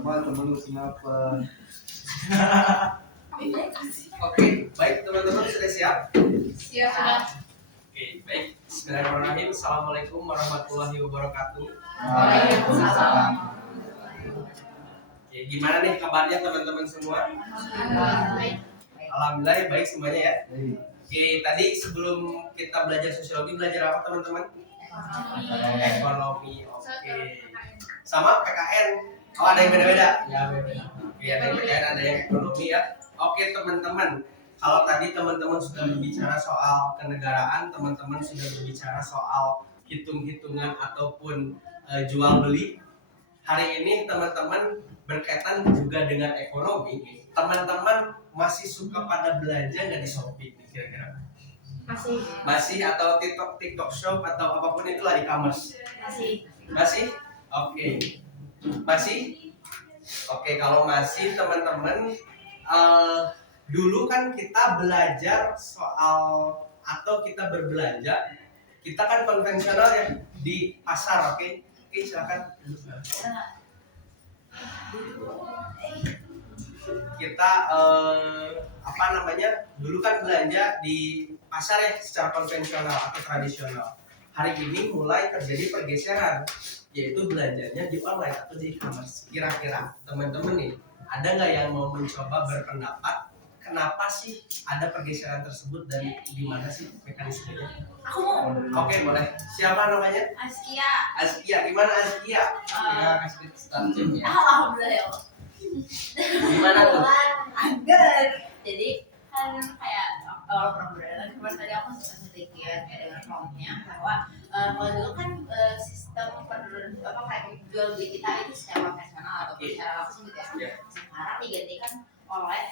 Teman-teman kenapa? Oke, baik teman-teman sudah siap? Siap. Oke, baik. Bismillahirrahmanirrahim. Assalamualaikum warahmatullahi wabarakatuh. Waalaikumsalam. Oke, gimana nih kabarnya teman-teman semua? Alhamdulillah baik semuanya ya. Oke, tadi sebelum kita belajar sosiologi belajar apa teman-teman? Ekonomi. Oke. Sama PKN. Oh, ada yang beda-beda? Ya, beda. Oke, ada yang PKN, ada yang ekonomi ya. Oke, teman-teman. Kalau tadi teman-teman sudah berbicara soal kenegaraan, teman-teman sudah berbicara soal hitung-hitungan ataupun jual beli. Hari ini teman-teman berkaitan juga dengan ekonomi. Teman-teman masih suka pada belanja nggak di Shopee kira-kira? Masih atau TikTok Shop atau apapun itulah e-commerce? Masih? Oke. Masih? Oke, kalau masih teman-teman dulu kan kita belajar soal atau kita berbelanja, kita kan konvensional ya di pasar, oke? Oke, silakan. Kita dulu kan belanja di pasar ya secara konvensional atau tradisional. Hari ini mulai terjadi pergeseran, yaitu belanjanya di online atau di e-commerce. Kira-kira teman-teman nih, ada nggak yang mau mencoba berpendapat kenapa sih ada pergeseran tersebut dan gimana sih mekanismenya? Aku mau. Oke, boleh. Siapa namanya? Askia. Gimana Askia? Ya, kasih starting ya. Alhamdulillah ya Allah. Gimana tuh? Agar. Jadi kan kayak orang berada kemarin tadi aku sempat sedikit kayak dengan promnya bahwa kalau dulu kan sistem kayak jual beli kita itu secara konvensional atau secara langsung gitu ya. Sekarang digantikan oleh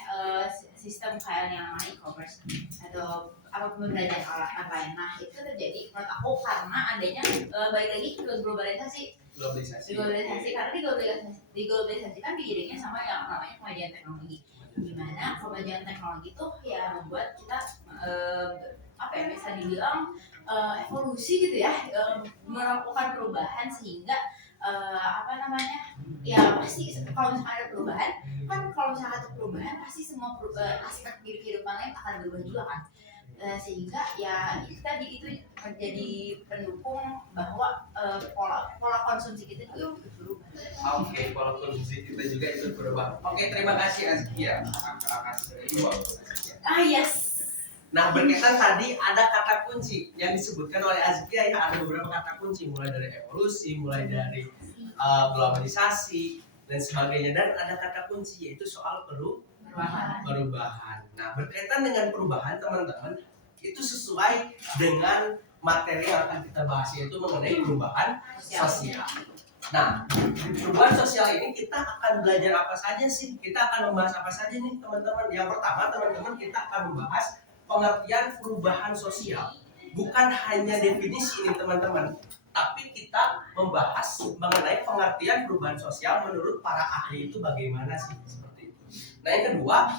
sistem kayak yang namanya e-commerce atau apapun pembelajaran online. Nah itu terjadi menurut aku karena adanya balik lagi ke globalisasi karena di globalisasi kan diiringnya sama yang namanya kemajuan teknologi, dimana kemajuan teknologi itu ya membuat kita bisa dibilang evolusi gitu ya, melakukan perubahan sehingga ya pasti kalau misalnya ada perubahan kan, kalau misalnya ada perubahan pasti semua aspek kehidupan lain akan berubah juga kan. Sehingga ya itu tadi itu menjadi pendukung bahwa pola konsumsi kita itu berubah. Oke, pola konsumsi kita juga itu berubah. Oke, terima kasih Azkia. Yes. Nah, berkaitan tadi ada kata kunci yang disebutkan oleh Azkia ya, ada beberapa kata kunci mulai dari evolusi, mulai dari globalisasi dan sebagainya, dan ada kata kunci yaitu soal perubahan. Nah, berkaitan dengan perubahan teman-teman, itu sesuai dengan materi yang akan kita bahas, yaitu mengenai perubahan sosial. Nah, di perubahan sosial ini kita akan belajar apa saja sih? Kita akan membahas apa saja nih teman-teman? Yang pertama teman-teman, kita akan membahas pengertian perubahan sosial. Bukan hanya definisi ini teman-teman, tapi kita membahas mengenai pengertian perubahan sosial menurut para ahli itu bagaimana sih, seperti itu. Nah, yang kedua,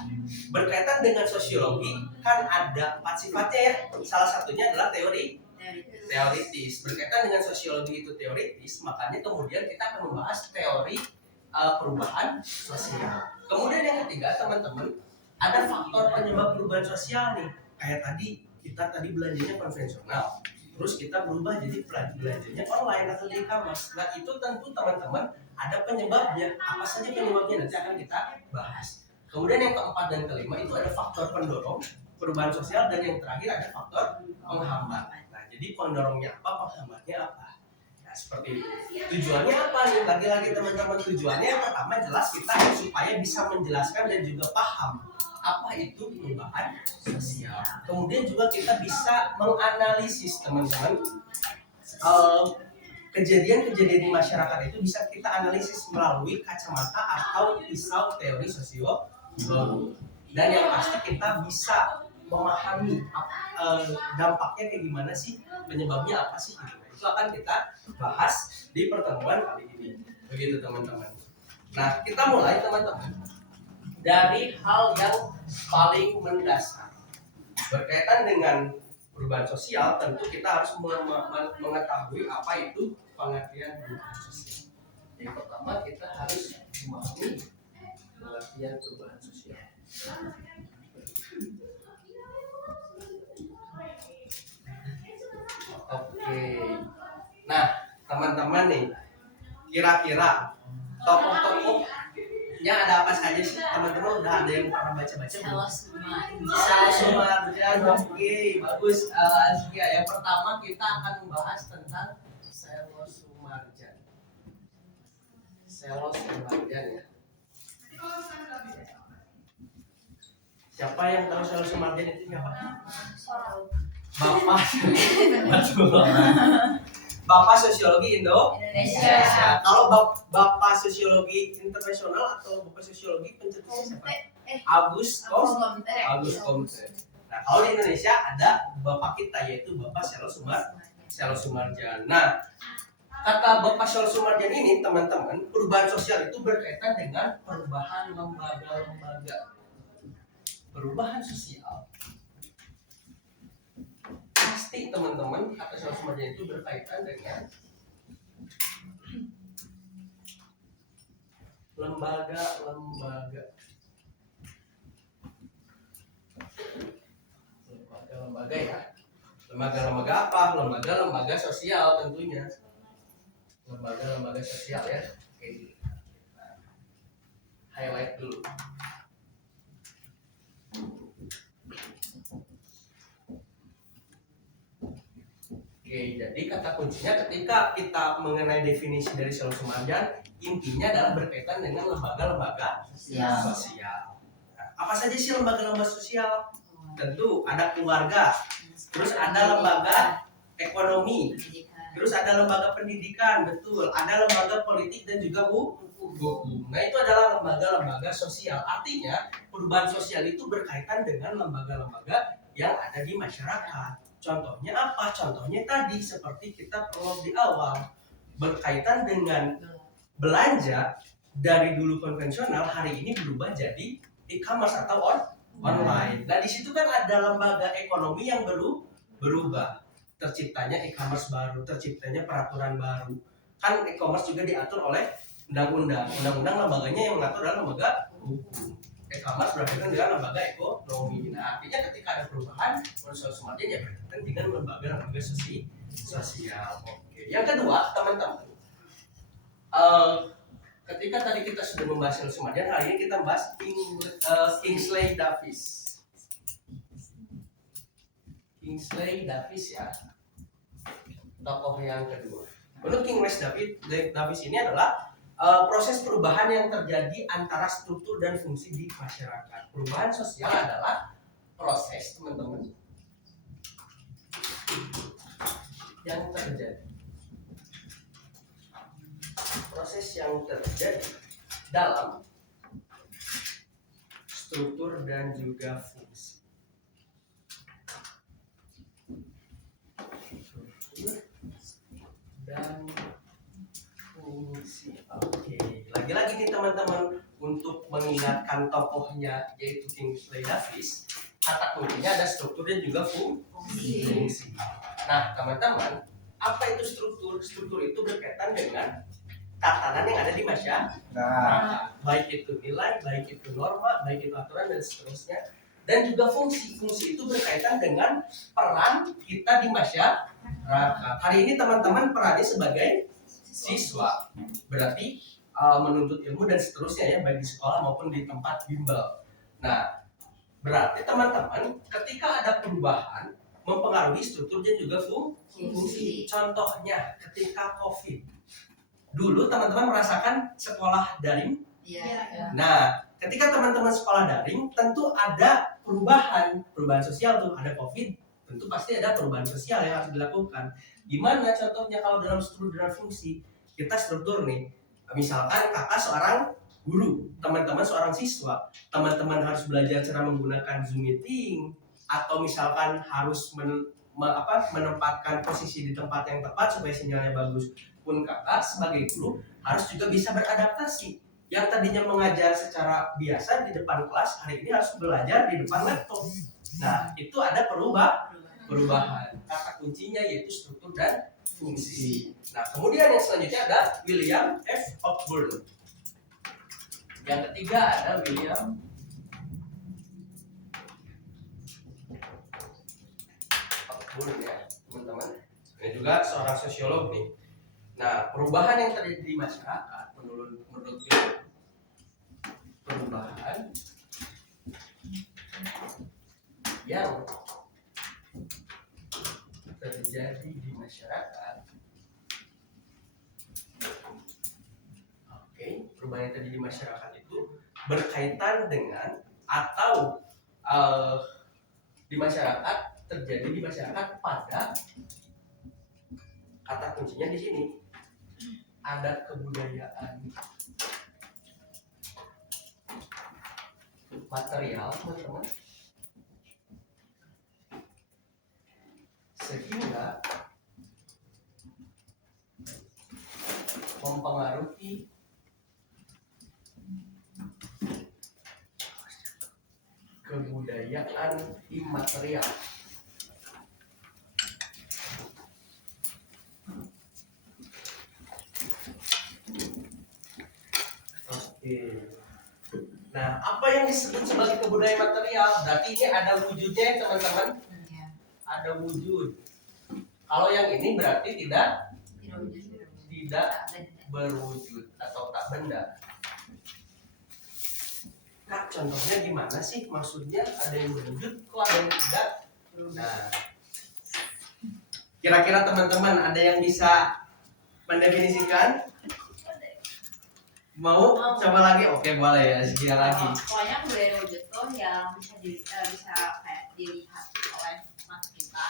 berkaitan dengan sosiologi, kan ada 4 sifatnya ya. Salah satunya adalah teoritis. Berkaitan dengan sosiologi itu teoritis, makanya kemudian kita akan membahas teori perubahan sosial. Kemudian yang ketiga teman-teman, ada faktor penyebab perubahan sosial nih. Kayak kita tadi belanjanya konvensional, terus kita berubah jadi belanjanya online atau di e-commerce. Nah, itu tentu teman-teman ada penyebabnya. Apa saja penyebabnya nanti akan kita bahas. Kemudian yang keempat dan kelima itu ada faktor pendorong perubahan sosial, dan yang terakhir ada faktor penghambat. Nah, jadi pendorongnya apa, penghambatnya apa? Nah, seperti itu. Tujuannya apa nih? Lagi-lagi teman-teman, tujuannya yang pertama jelas kita supaya bisa menjelaskan dan juga paham apa itu perubahan sosial. Kemudian juga kita bisa menganalisis teman-teman kejadian-kejadian di masyarakat itu bisa kita analisis melalui kacamata atau pisau teori sosiologi. Dan yang pasti kita bisa memahami dampaknya kayak gimana sih, penyebabnya apa sih gitu. Itu akan kita bahas di pertemuan kali ini. Begitu teman-teman. Nah, kita mulai teman-teman dari hal yang paling mendasar. Berkaitan dengan perubahan sosial, tentu kita harus mengetahui apa itu pengertian perubahan sosial. Yang pertama kita harus memahami pengertian perubahan sosial. Oke. Nah, teman-teman nih, kira-kira tokoh-tokohnya ada apa saja sih? Teman-teman udah ada yang pernah baca-baca belum? Salah Sumarjan. Oke, bagus. Yang pertama kita akan membahas tentang Selo Sumarjan. Selo Sumarjan ya. Siapa yang tahu Selo Sumarjan itu siapa? Bapak. Betul. Bapak Sosiologi Indonesia. Kalau Bapak Sosiologi Internasional atau Bapak Sosiologi pencetusnya siapa? Agus Comte. Nah, kalau di Indonesia ada Bapak kita, yaitu Bapak Selo Sumarjan. Nah, kata Bapak Selo Sumarjan ini teman-teman, perubahan sosial itu berkaitan dengan perubahan lembaga-lembaga. Perubahan sosial pasti teman-teman, kata Selo Sumarjan itu berkaitan dengan lembaga-lembaga ya. Lembaga-lembaga apa? Lembaga-lembaga sosial tentunya. Lembaga-lembaga sosial ya. Oke. Highlight dulu. Oke, jadi kata kuncinya ketika kita mengenai definisi dari Selo Sumarjan, intinya adalah berkaitan dengan lembaga-lembaga sosial. Nah, apa saja sih lembaga-lembaga sosial? Tentu ada keluarga, terus ada lembaga ekonomi, terus ada lembaga pendidikan, betul, ada lembaga politik dan juga hukum. Nah, itu adalah lembaga-lembaga sosial. Artinya perubahan sosial itu berkaitan dengan lembaga-lembaga yang ada di masyarakat. Contohnya apa? Contohnya tadi seperti kita prolog di awal, berkaitan dengan belanja dari dulu konvensional, hari ini berubah jadi e-commerce atau online. Nah, di situ kan ada lembaga ekonomi yang berubah, terciptanya e-commerce baru, terciptanya peraturan baru. Kan e-commerce juga diatur oleh undang-undang. Undang-undang lembaganya yang mengatur adalah lembaga hukum. E-commerce berkaitan dengan lembaga ekonomi. Nah, artinya ketika ada perubahan, menurut Selo Sumarjan ya berkaitan dengan lembaga-lembaga sosial. Oke. Yang kedua, teman-teman, ketika tadi kita sudah membahas Selo Sumarjan, hari ini kita membahas Kingsley Davis. Kingsley Davis ya, tokoh yang kedua. Menurut Kingsley Davis ini adalah proses perubahan yang terjadi antara struktur dan fungsi di masyarakat. Perubahan sosial adalah proses, teman-teman, yang terjadi. Proses yang terjadi dalam struktur dan juga fungsi. Struktur dan fungsi. Oke, lagi-lagi nih teman-teman, untuk mengingatkan tokohnya yaitu Kingsley Davis, kata kuncinya ada struktur dan juga fungsi. Nah, teman-teman, apa itu struktur? Struktur itu berkaitan dengan tatanan yang ada di masyarakat. Baik itu nilai, baik itu norma, baik itu aturan dan seterusnya. Dan juga fungsi. Fungsi itu berkaitan dengan peran kita di masyarakat. Hari ini teman-teman perannya sebagai siswa, berarti menuntut ilmu dan seterusnya ya, baik di sekolah maupun di tempat bimbel. Nah, berarti teman-teman ketika ada perubahan mempengaruhi struktur dan juga fungsi. Contohnya ketika COVID, dulu teman-teman merasakan sekolah daring. Iya. Nah, ketika teman-teman sekolah daring tentu ada perubahan sosial tuh, ada COVID, tentu pasti ada perubahan sosial yang harus dilakukan. Gimana contohnya kalau dalam struktur dan fungsi? Kita struktur nih, misalkan kakak seorang guru, teman-teman seorang siswa, teman-teman harus belajar cara menggunakan Zoom meeting, atau misalkan harus menempatkan posisi di tempat yang tepat supaya sinyalnya bagus. Pun kakak sebagai guru harus juga bisa beradaptasi. Yang tadinya mengajar secara biasa di depan kelas, hari ini harus belajar di depan laptop. Nah, itu ada perubahan. Kata kuncinya yaitu struktur dan fungsi. Nah, kemudian yang selanjutnya ada William F. Cockburn. Yang ketiga ada William Cockburn ya, teman-teman. Ini juga seorang sosiolog nih. Nah, perubahan yang terjadi di masyarakat menurut William, perubahan yang terjadi di masyarakat. Oke, perubahan yang terjadi di masyarakat itu berkaitan dengan atau di masyarakat, terjadi di masyarakat pada, kata kuncinya di sini ada kebudayaan material, teman-teman, sehingga mempengaruhi kebudayaan imaterial. Oke. Nah, apa yang disebut sebagai kebudayaan material? Berarti ini ada wujudnya, teman-teman. Ada wujud. Kalau yang ini berarti tidak berwujud atau tak benda. Nah, contohnya gimana sih? Maksudnya ada yang berwujud, kok ada yang tidak? Nah, kira-kira teman-teman ada yang bisa mendefinisikan? Mau coba lagi? Oke, boleh ya, sekali lagi. Pokoknya budaya wujud tuh yang bisa kayak dilihat oleh mata kita.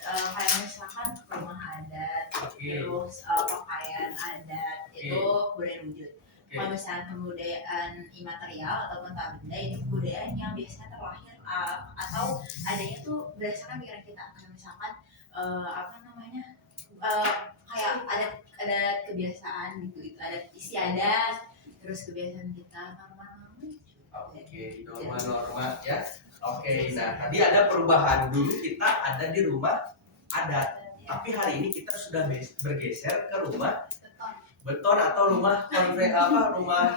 Kayak misalkan rumah adat, terus pakaian adat, itu budaya wujud. Kalau misalnya kebudayaan imaterial ataupun tak benda, itu kebudayaan yang biasanya terlahir atau adanya tuh berdasarkan pikiran kita. Kayak misalkan kayak ada kebiasaan gitu, ada istiadat, terus kebiasaan kita norma-norma. Oke, norma-norma ya. Oke, nah tadi ada perubahan, dulu kita ada di rumah adat, tapi hari ini kita sudah bergeser ke rumah beton atau rumah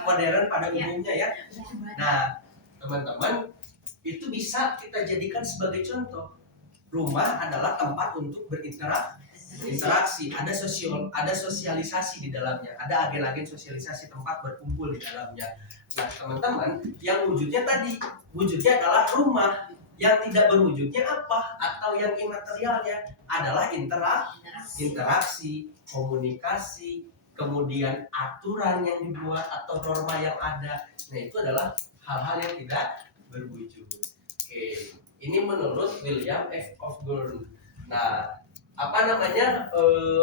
modern pada umumnya ya. Nah, teman-teman, itu bisa kita jadikan sebagai contoh. Rumah adalah tempat untuk berinteraksi, ada sosialisasi di dalamnya, ada agen-agen sosialisasi, tempat berkumpul di dalamnya. Nah, teman-teman, yang wujudnya adalah rumah. Yang tidak berwujudnya apa? Atau yang imaterialnya adalah interaksi, komunikasi, kemudian aturan yang dibuat atau norma yang ada. Nah, itu adalah hal-hal yang tidak berwujud. Oke, ini menurut William F. Ofgren. Nah, apa namanya,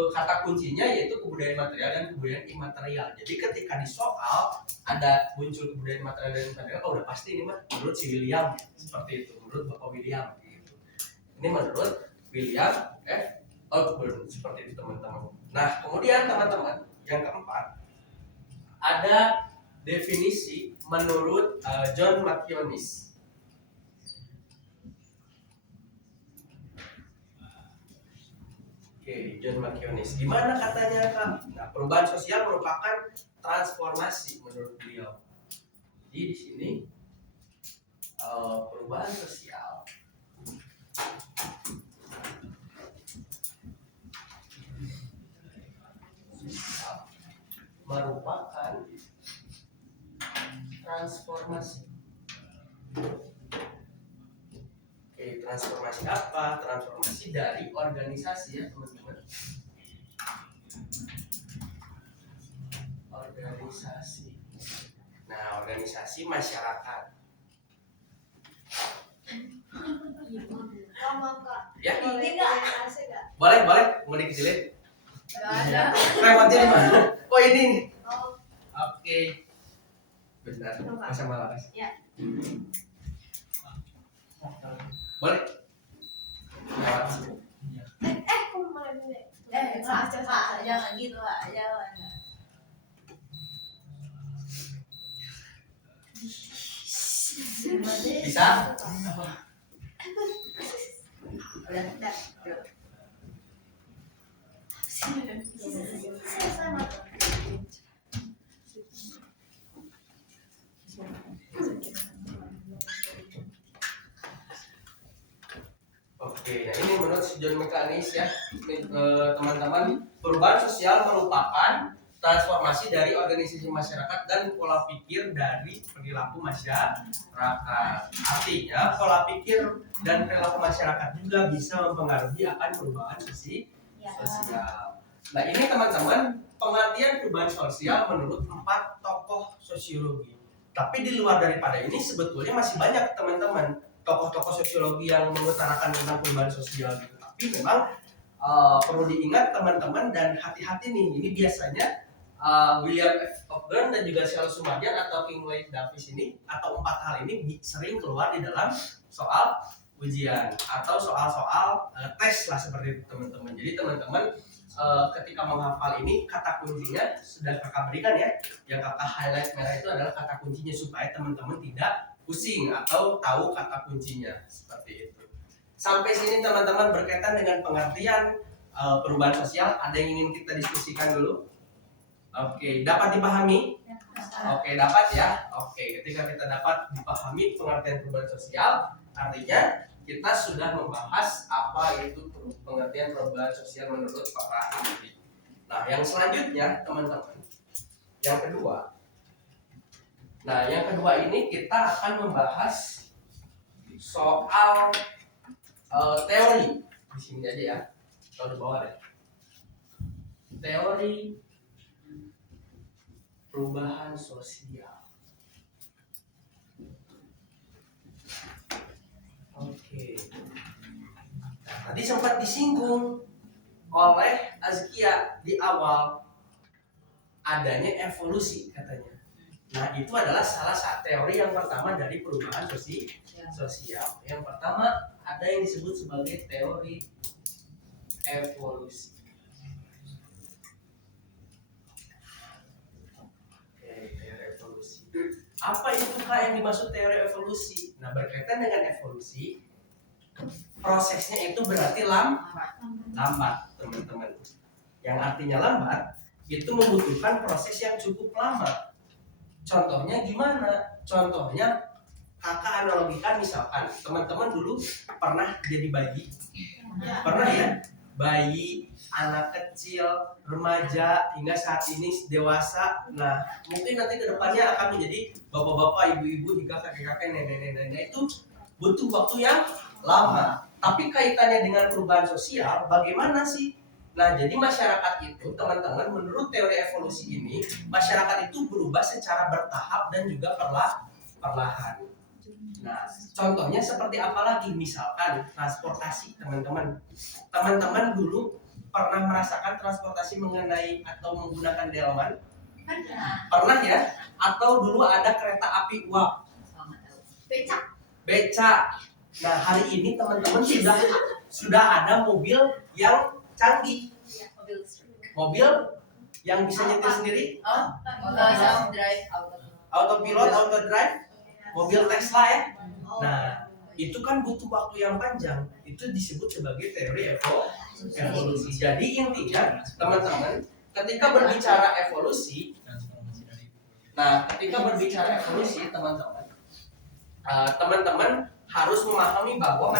kata kuncinya yaitu kebudayaan material dan kebudayaan imaterial. Jadi ketika di soal ada muncul kebudayaan material dan imaterial, oh udah pasti ini mah menurut si William, seperti itu, menurut Bapak William gitu. Ini menurut William F. Ofgren, seperti itu teman-teman. Nah, kemudian teman-teman, yang keempat ada definisi menurut John Matthias. Oke, John Matthias. Gimana katanya, Kak? Nah, perubahan sosial merupakan transformasi menurut beliau. Jadi di sini perubahan sosial merupakan transformasi. Oke, transformasi apa? Transformasi dari organisasi ya teman-teman. Organisasi. Nah, organisasi masyarakat. Ya, Ini nggak? boleh, mau dikecilin. Nggak ada. Remote-nya di mana? Oh, ini nih. Oh, Oke. Bentar, masa malah. ya. Boleh? Lewat sini. Pak, jangan gitu, Pak. Jangan. Bisa? Udah. Oke, nah ini menurut John Matthias ya, teman-teman, perubahan sosial merupakan transformasi dari organisasi masyarakat dan pola pikir dari perilaku masyarakat. Artinya pola pikir dan perilaku masyarakat juga bisa mempengaruhi akan perubahan sosial. Nah ini teman-teman, pengertian perubahan sosial menurut 4 tokoh sosiologi. Tapi di luar daripada ini sebetulnya masih banyak teman-teman tokoh-tokoh sosiologi yang mengutarakan tentang perubahan sosial gitu. Tapi memang perlu diingat teman-teman dan hati-hati nih, ini biasanya William F. Ofgren dan juga Charles Sumadian atau King Lloyd Davis ini atau 4 hal ini sering keluar di dalam soal ujian atau soal-soal tes lah seperti itu teman-teman. Jadi teman-teman ketika menghafal ini kata kuncinya sudah kakak berikan ya, yang kakak highlight merah itu adalah kata kuncinya supaya teman-teman tidak pusing atau tahu kata kuncinya seperti itu. Sampai sini teman-teman berkaitan dengan pengertian perubahan sosial. Ada yang ingin kita diskusikan dulu? Oke, dapat dipahami? Oke, dapat ya. Oke, ketika kita dapat dipahami pengertian perubahan sosial, artinya kita sudah membahas apa itu pengertian perubahan sosial menurut para ahli. Nah, yang selanjutnya teman-teman, yang kedua. Nah, yang kedua ini kita akan membahas soal teori. Di sini aja ya. Kalau di bawah deh. Teori perubahan sosial. Oke. Nah, tadi sempat disinggung oleh Azkia di awal adanya evolusi katanya. Nah, itu adalah salah satu teori yang pertama dari perubahan sosial. Yang pertama ada yang disebut sebagai teori evolusi. Oke, teori evolusi. Apa itu Kak yang dimaksud teori evolusi? Nah, berkaitan dengan evolusi, prosesnya itu berarti lambat, teman-teman. Yang artinya lambat, itu membutuhkan proses yang cukup lama. Contohnya gimana? Contohnya kakak analogikan misalkan teman-teman dulu pernah jadi bayi, pernah ya? Bayi, anak kecil, remaja, hingga saat ini dewasa. Nah, mungkin nanti kedepannya akan menjadi bapak-bapak, ibu-ibu, hingga kakek-kakek, nenek-nenek. Itu butuh waktu yang lama. Tapi kaitannya dengan perubahan sosial, bagaimana sih Nah, jadi masyarakat itu, teman-teman, menurut teori evolusi ini, masyarakat itu berubah secara bertahap dan juga perlahan. Nah, contohnya seperti apa lagi? Misalkan transportasi, teman-teman. Teman-teman dulu pernah merasakan transportasi mengenai atau menggunakan delman? Pernah ya? Atau dulu ada kereta api uap? Becak. Nah, hari ini teman-teman sudah ada mobil yang canggih. Mobil yang bisa nyetir sendiri, autopilot, auto drive, mobil Tesla ya. Nah, itu kan butuh waktu yang panjang. Itu disebut sebagai teori evolusi. Jadi intinya, teman-teman, ketika berbicara evolusi, teman-teman, teman-teman harus memahami bahwa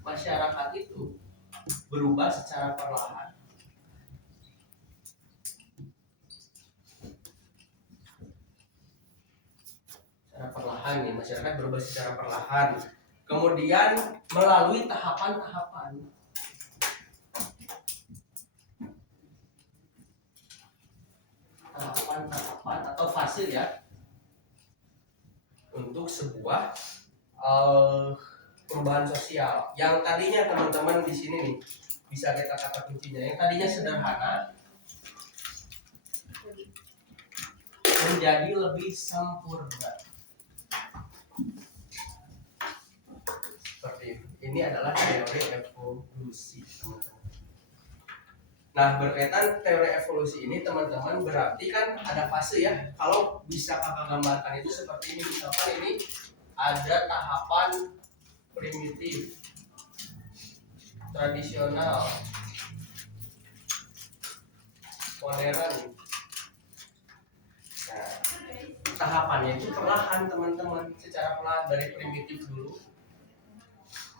masyarakat itu berubah secara perlahan. Masyarakat berubah secara perlahan. Kemudian melalui tahapan-tahapan. Atau fase ya. Untuk sebuah perubahan sosial. Yang tadinya teman-teman di sini nih bisa kita kata kuncinya. Yang tadinya sederhana menjadi lebih sempurna. Seperti ini. Ini adalah teori evolusi, teman-teman. Nah, berkaitan teori evolusi ini, teman-teman, berarti kan ada fase ya. Kalau bisa kakak gambarkan itu seperti ini. Misalkan ini ada tahapan primitif, tradisional, modern. Nah, tahapannya itu perlahan, teman-teman, secara perlahan dari primitif dulu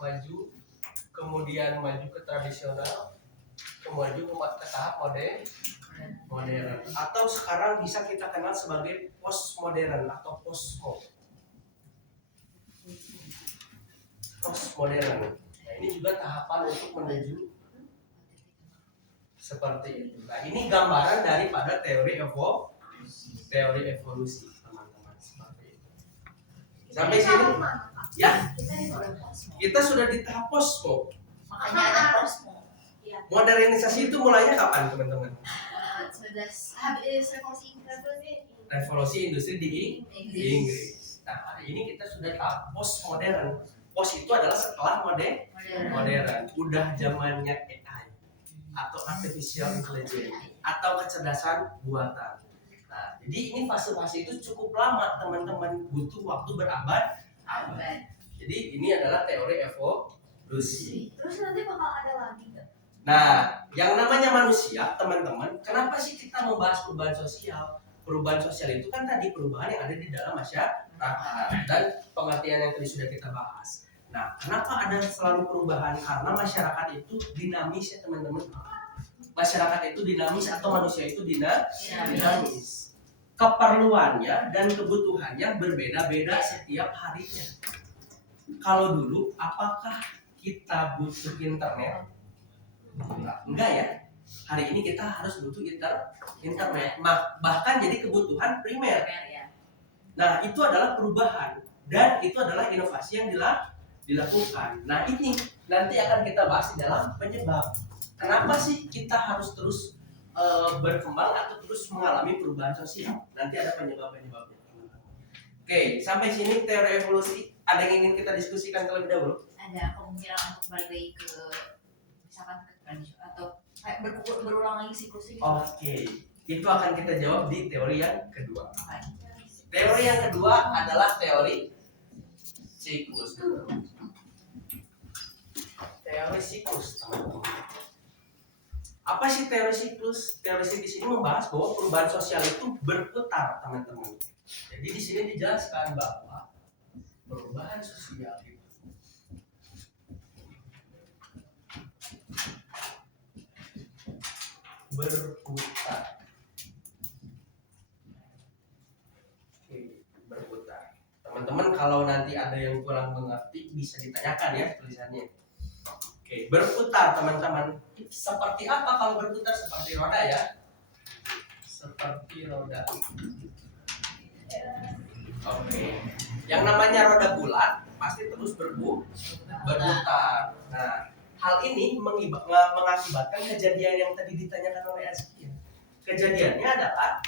maju, kemudian maju ke tradisional, kemudian ke tahap modern, atau sekarang bisa kita kenal sebagai postmodern atau postmodern. Nah, ini juga tahapan untuk menuju seperti itu. Nah, ini gambaran daripada teori evolusi, teman-teman, seperti itu. Sampai sini ya, kita sudah di tahap posmo. Makanya ada posmo. Modernisasi itu mulainya kapan, teman-teman? Revolusi industri di Inggris. Nah, hari ini kita sudah tahap postmodern. Post itu adalah setelah modern. Udah zamannya AI atau artificial intelligence atau kecerdasan buatan. Nah, jadi ini fase-fase itu cukup lama, teman-teman, butuh waktu berabad-abad. Jadi ini adalah teori evolusi. Terus nanti bakal ada lagi nggak? Nah, yang namanya manusia, teman-teman, kenapa sih kita membahas perubahan sosial? Perubahan sosial itu kan tadi perubahan yang ada di dalam masyarakat dan pengertian yang tadi sudah kita bahas. Nah, kenapa ada selalu perubahan? Karena masyarakat itu dinamis ya, teman-teman. Masyarakat itu dinamis atau manusia itu dinamis. Keperluannya dan kebutuhannya berbeda-beda setiap harinya. Kalau dulu, apakah kita butuh internet? Enggak ya. Hari ini kita harus butuh internet. Bahkan jadi kebutuhan primer. Nah, itu adalah perubahan dan itu adalah inovasi yang dilakukan. Nah, ini nanti akan kita bahas di dalam penyebab. Kenapa sih kita harus terus berkembang atau terus mengalami perubahan sosial? Nanti ada penyebab-penyebabnya. Oke, sampai sini teori evolusi. Ada yang ingin kita diskusikan terlebih dahulu? Ada kemungkinan untuk balik lagi ke misalkan ke tradisional atau kayak berulang lagi siklusnya gitu. Oke, itu akan kita jawab di teori yang kedua. Teori yang kedua adalah teori siklus. Teori siklus, teman-teman. Apa sih teori siklus? Teori siklus ini membahas bahwa perubahan sosial itu berputar, teman-teman. Jadi di sini dijelaskan bahwa perubahan sosial itu berputar. Oke, berputar. Teman-teman, kalau nanti ada yang kurang mengerti bisa ditanyakan ya tulisannya. Oke, berputar teman-teman. Seperti apa kalau berputar? Seperti roda ya. Seperti roda. Oke. Yang namanya roda bulat pasti terus berputar. Nah, hal ini mengakibatkan kejadian yang tadi ditanyakan oleh Azkia. Kejadiannya adalah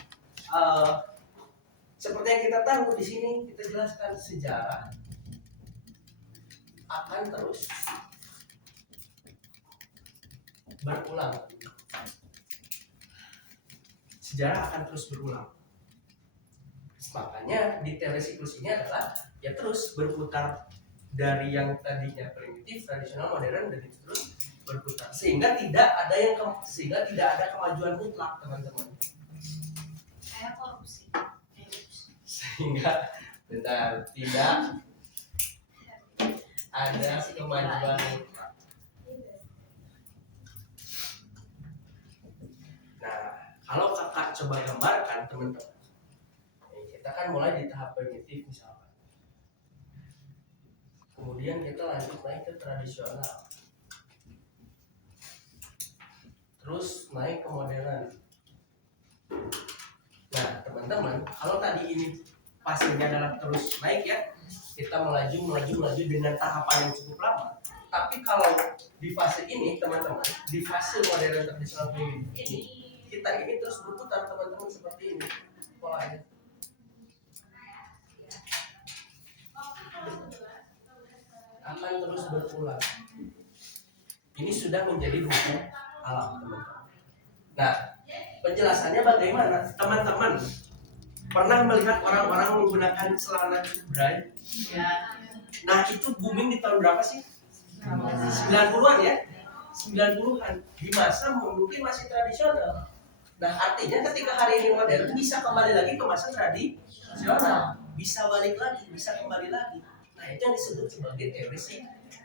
seperti yang kita tahu di sini kita jelaskan sejarah akan terus berulang. Sejarah akan terus berulang. Makanya di teori siklus ini adalah ya terus berputar dari yang tadinya primitif, tradisional, modern dan terus berputar sehingga tidak ada kemajuan mutlak teman-teman. Kayak korupsi. Sehingga tidak ada kemajuan mutlak. Nah, kalau kakak coba gambarkan teman-teman, kita kan mulai di tahap primitif misalkan, kemudian kita lanjut naik ke tradisional, terus naik ke modern. Nah teman-teman, kalau tadi ini fasenya adalah terus naik ya, kita melaju dengan tahapan yang cukup lama. Tapi kalau di fase ini teman-teman, di fase modern tradisional primitif ini, kita ini terus berputar teman-teman seperti ini polanya. Akan terus berulang. Ini sudah menjadi hukum alam teman-teman. Nah, penjelasannya bagaimana? Teman-teman pernah melihat orang-orang menggunakan celana cubray? Ya. Nah, itu booming di tahun berapa sih? 90-an ya? 90-an. Di masa mungkin masih tradisional. Nah, artinya ketika hari ini modern bisa kembali lagi ke masa tradisional. Bisa balik lagi, bisa kembali lagi. Nah, itu yang disebut sebagai teori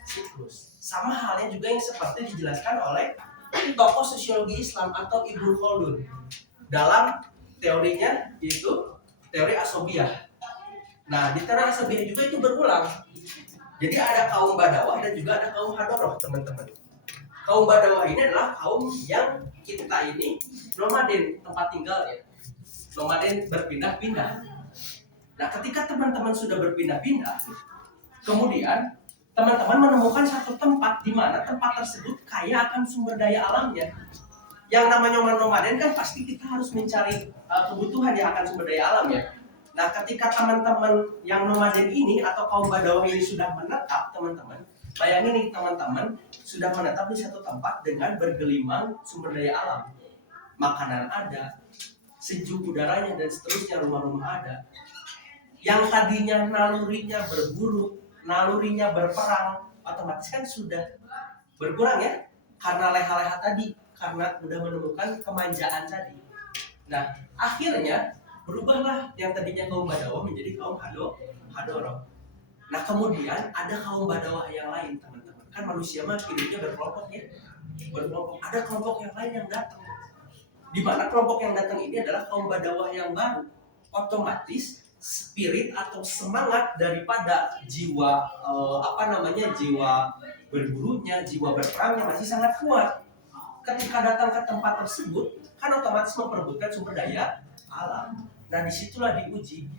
siklus. Sama halnya juga yang seperti dijelaskan oleh tokoh sosiologi Islam atau Ibnu Khaldun dalam teorinya yaitu teori asobiyah. Nah, di teori asobiyah juga itu berulang. Jadi ada kaum Badawah dan juga ada kaum Hadoroh, teman-teman. Kaum Badawah ini adalah kaum yang kita ini nomaden tempat tinggalnya. Nomaden berpindah-pindah. Nah, ketika teman-teman sudah berpindah-pindah, kemudian teman-teman menemukan satu tempat di mana tempat tersebut kaya akan sumber daya alamnya. Yang namanya nomaden kan pasti kita harus mencari kebutuhan yang akan sumber daya alam ya. Nah, ketika teman-teman yang nomaden ini atau kaum Badawah ini sudah menetap, teman-teman, bayangin nih teman-teman sudah menetap di satu tempat dengan bergelimang sumber daya alam. Makanan ada, sejuk udaranya dan seterusnya, rumah-rumah ada. Yang tadinya nalurinya berburu, nalurinya berperang, otomatis kan sudah berkurang ya, karena leha-leha tadi, karena sudah menemukan kemanjaan tadi. Nah, akhirnya berubahlah yang tadinya kaum Badawah menjadi kaum Hadoroh. Nah, kemudian ada kaum Badawah yang lain, teman-teman. Kan manusia mah hidupnya berkelompok ya, berkelompok. Ada kelompok yang lain yang datang. Di mana kelompok yang datang ini adalah kaum Badawah yang baru. Otomatis spirit atau semangat daripada jiwa jiwa berburunya, jiwa berperangnya masih sangat kuat. Ketika datang ke tempat tersebut, kan otomatis memperebutkan sumber daya alam. Nah, disitulah diuji.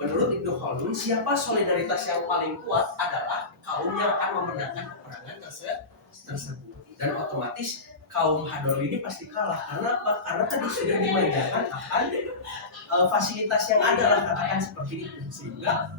Menurut Ibnu Khaldun, siapa solidaritas yang paling kuat adalah kaum yang akan memenangkan peperangan tersebut. Dan otomatis kaum Hador ini pasti kalah. Karena apa? Karena tadi sudah dimanjakan akan fasilitas yang ada lah, katakan seperti itu, sehingga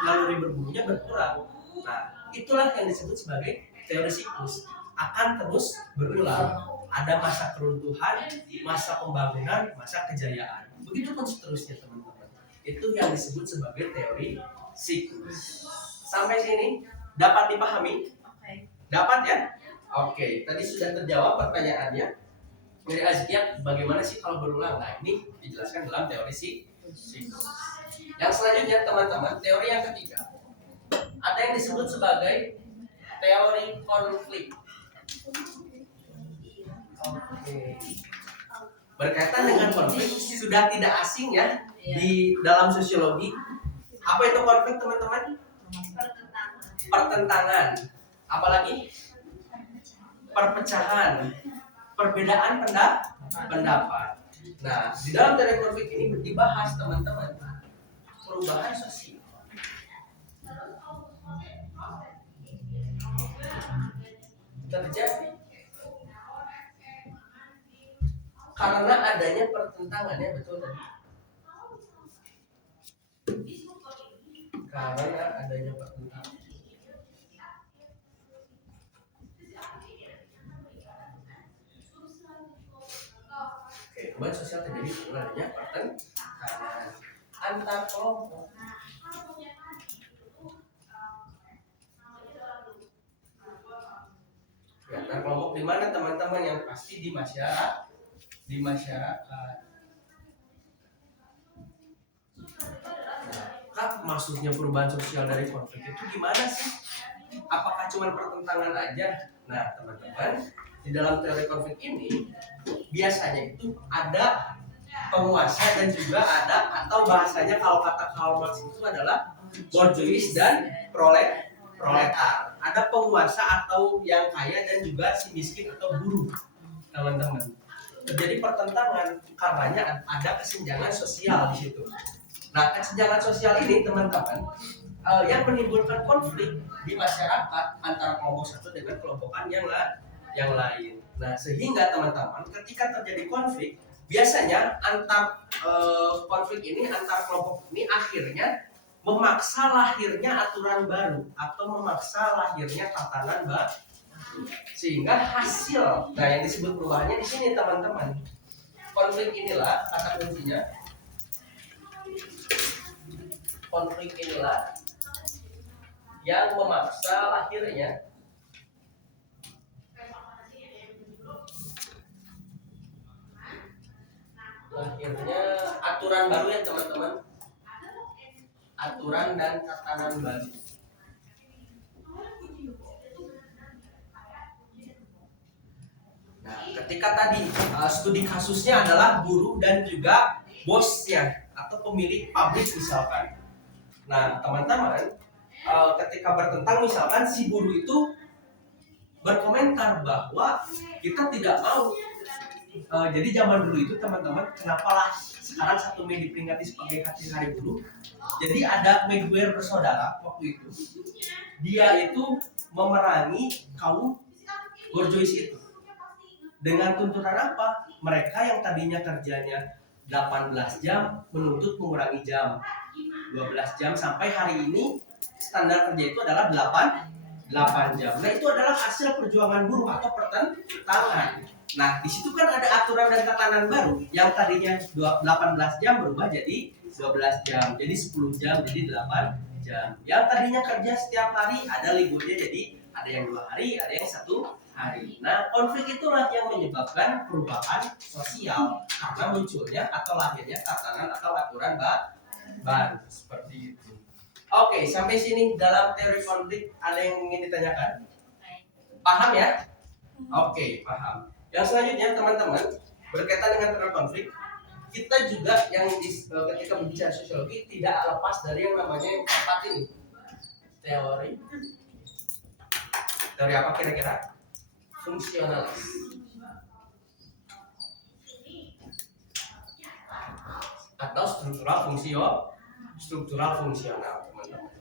naluri berburunya berkurang. Nah, itulah yang disebut sebagai teori siklus, akan terus berulang. Ada masa keruntuhan, masa pembangunan, masa kejayaan, begitu pun seterusnya teman-teman. Itu yang disebut sebagai teori siklus. Sampai sini dapat dipahami? Oke. Dapat ya? Oke, tadi sudah terjawab pertanyaannya dari Azkia, bagaimana sih kalau berulang? Nah, ini dijelaskan dalam teori siklus. Yang selanjutnya teman-teman, teori yang ketiga ada yang disebut sebagai teori konflik. Oke. Berkaitan dengan konflik sudah tidak asing ya di dalam sosiologi. Apa itu konflik teman-teman? Pertentangan. Apalagi? perpecahan, perbedaan pendapat. Nah, di dalam teori konflik ini dibahas teman-teman perubahan sosial terjadi karena adanya pertentangannya, betul tadi. Karena adanya pertentangan. Oke, perubahan sosial terjadi karena adanya pertentangan antar kelompok. Ya, antar kelompok di mana teman-teman? Yang pasti di masyarakat. Nah, maksudnya perubahan sosial dari konflik itu gimana sih? Apakah cuma pertentangan aja? Nah, teman-teman, di dalam teori konflik ini biasanya itu ada penguasa dan juga ada, atau bahasanya kalau kata Karl Marx itu adalah bourgeois dan proletar. Ada penguasa atau yang kaya dan juga si miskin atau buruh, teman-teman. Terjadi pertentangan karenanya ada kesenjangan sosial di situ. Nah, kesenjangan sosial ini teman-teman yang menimbulkan konflik di masyarakat antara kelompok satu dengan kelompokan yang lain. Nah, sehingga teman-teman ketika terjadi konflik, biasanya konflik ini antar kelompok ini akhirnya memaksa lahirnya aturan baru atau memaksa lahirnya tatanan baru, sehingga hasil, nah yang disebut perubahannya di sini teman-teman. Konflik inilah kata kuncinya. Konflik inilah yang memaksa lahirnya aturan baru ya teman-teman. Aturan dan tatanan baru. Nah, ketika tadi studi kasusnya adalah buruh dan juga bosnya atau pemilik pabrik misalkan. Nah, teman-teman, ketika bertentang misalkan si buruh itu berkomentar bahwa kita tidak mau. Jadi zaman dulu itu teman-teman, kenapa lah sekarang 1 Mei diperingati sebagai Hari Buruh? Jadi ada Maguire bersaudara waktu itu. Dia itu memerangi kaum bourgeois itu. Dengan tuntutan apa? Mereka yang tadinya kerjanya 18 jam menuntut mengurangi jam 12 jam sampai hari ini standar kerja itu adalah 8 jam. Nah, itu adalah hasil perjuangan buruh atau pertentangan. Nah, di situ kan ada aturan dan tatanan baru yang tadinya 18 jam berubah jadi 12 jam, jadi 10 jam, jadi 8 jam. Yang tadinya kerja setiap hari ada liburnya, jadi ada yang 2 hari, ada yang 1 hari. Nah, konflik itulah yang menyebabkan perubahan sosial karena munculnya atau lahirnya tatanan atau aturan baru seperti itu. Oke, sampai sini dalam teori konflik ada yang ingin ditanyakan? Paham ya? Oke, paham. Yang selanjutnya teman-teman, berkaitan dengan teori konflik, kita juga yang ketika berbicara sosiologi tidak lepas dari yang namanya yang keempat ini. Teori apa kira-kira? Fungsionalis. Atau struktural fungsional, teman-teman.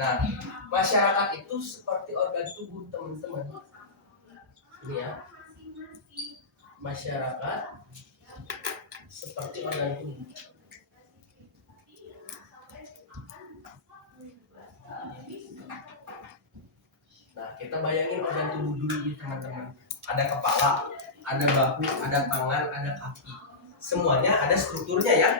Nah, masyarakat itu seperti organ tubuh, teman-teman. Ini ya. Masyarakat seperti organ tubuh. Nah, kita bayangin organ tubuh dulu nih, teman-teman. Ada kepala, ada bahu, ada tangan, ada kaki. Semuanya ada strukturnya ya.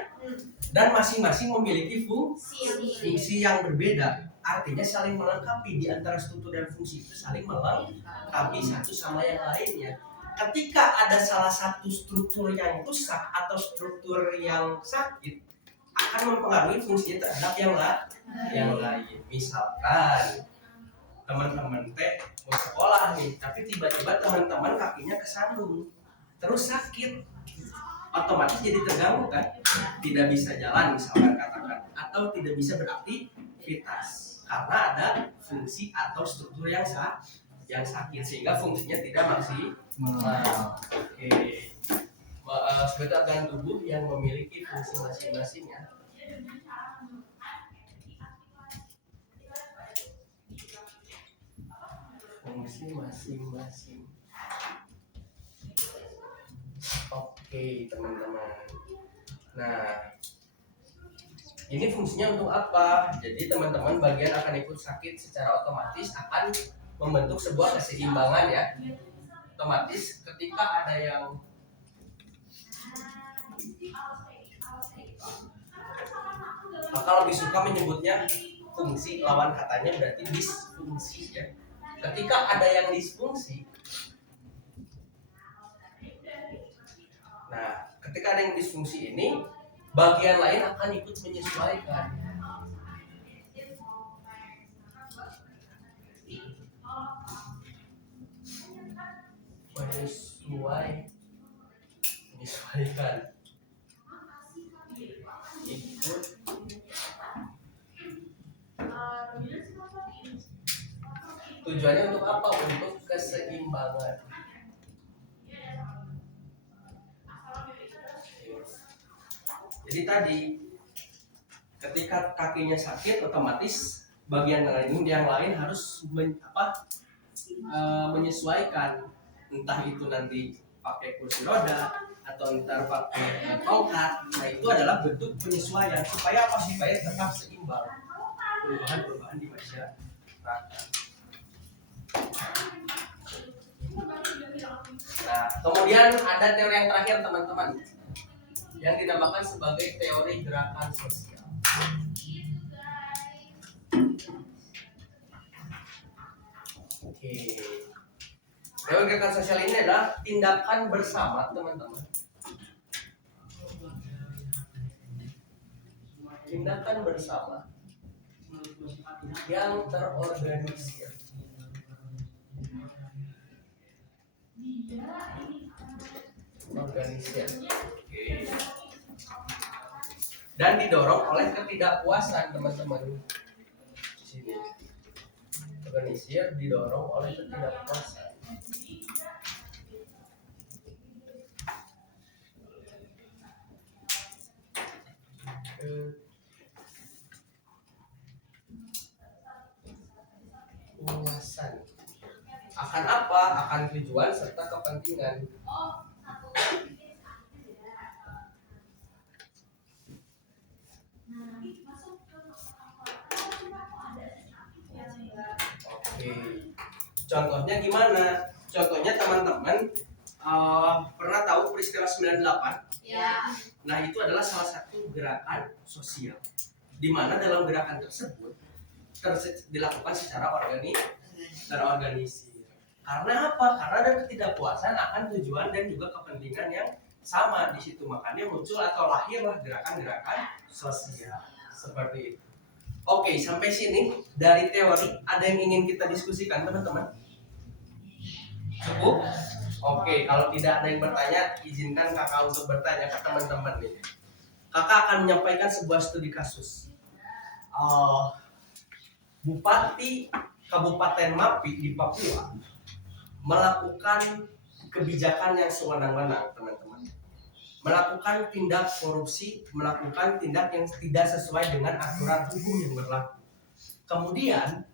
Dan masing-masing memiliki fungsi yang berbeda. Artinya saling melengkapi. Di antara struktur dan fungsi itu saling melengkapi satu sama yang lainnya. Ketika ada salah satu struktur yang rusak atau struktur yang sakit, akan mempengaruhi fungsinya terhadap yang lain. Misalkan teman-teman mau sekolah nih, tapi tiba-tiba teman-teman kakinya kesandung, terus sakit, otomatis jadi terganggu kan? Tidak bisa jalan misalkan katakan, atau tidak bisa beraktivitas karena ada fungsi atau struktur yang yang sakit sehingga fungsinya tidak maksimal. Oke. Suatu organ tubuh yang memiliki fungsi masing-masing ya. Fungsi masing-masing. Oke, teman-teman. Nah, ini fungsinya untuk apa? Jadi teman-teman bagian akan ikut sakit secara otomatis akan membentuk sebuah keseimbangan ya. Otomatis ketika ada yang kalau lebih suka menyebutnya fungsi, lawan katanya berarti disfungsi ya. Ketika ada yang disfungsi, nah ketika ada yang disfungsi ini, bagian lain akan ikut menyesuaikan. Menyesuaikan. Ikut tujuannya untuk apa? Untuk keseimbangan. Jadi tadi ketika kakinya sakit, otomatis bagian yang lain harus menyesuaikan, entah itu nanti pakai kursi roda atau ntar pakai tongkat. Nah itu adalah bentuk penyesuaian supaya apa? Supaya tetap seimbang perubahan di masyarakat. Nah kemudian ada teori yang terakhir teman-teman, yang dinamakan sebagai teori gerakan sosial. Oke. Teori gerakan sosial ini adalah tindakan bersama teman-teman. Tindakan bersama yang terorganisir. Oke. Dan didorong oleh ketidakpuasan teman-teman. Di sini. Organisir didorong oleh ketidakpuasan. Puasan. Akan apa? Akan tujuan serta kepentingan. Oke. Contohnya gimana? Contohnya teman-teman pernah tahu peristiwa 98? Ya. Nah, itu adalah salah satu gerakan sosial. Di mana dalam gerakan tersebut dilakukan secara terorganisir. Karena apa? Karena ada ketidakpuasan akan tujuan dan juga kepentingan yang sama di situ. Makanya muncul atau lahirlah gerakan-gerakan sosial. Seperti itu. Oke, sampai sini dari teori ada yang ingin kita diskusikan teman-teman? Cukup? Oke, kalau tidak ada yang bertanya, izinkan kakak untuk bertanya ke teman-teman nih. Kakak akan menyampaikan sebuah studi kasus. Bupati Kabupaten Mapi di Papua melakukan kebijakan yang sewenang-wenang, teman-teman. Melakukan tindak korupsi, melakukan tindak yang tidak sesuai dengan aturan hukum yang berlaku. Kemudian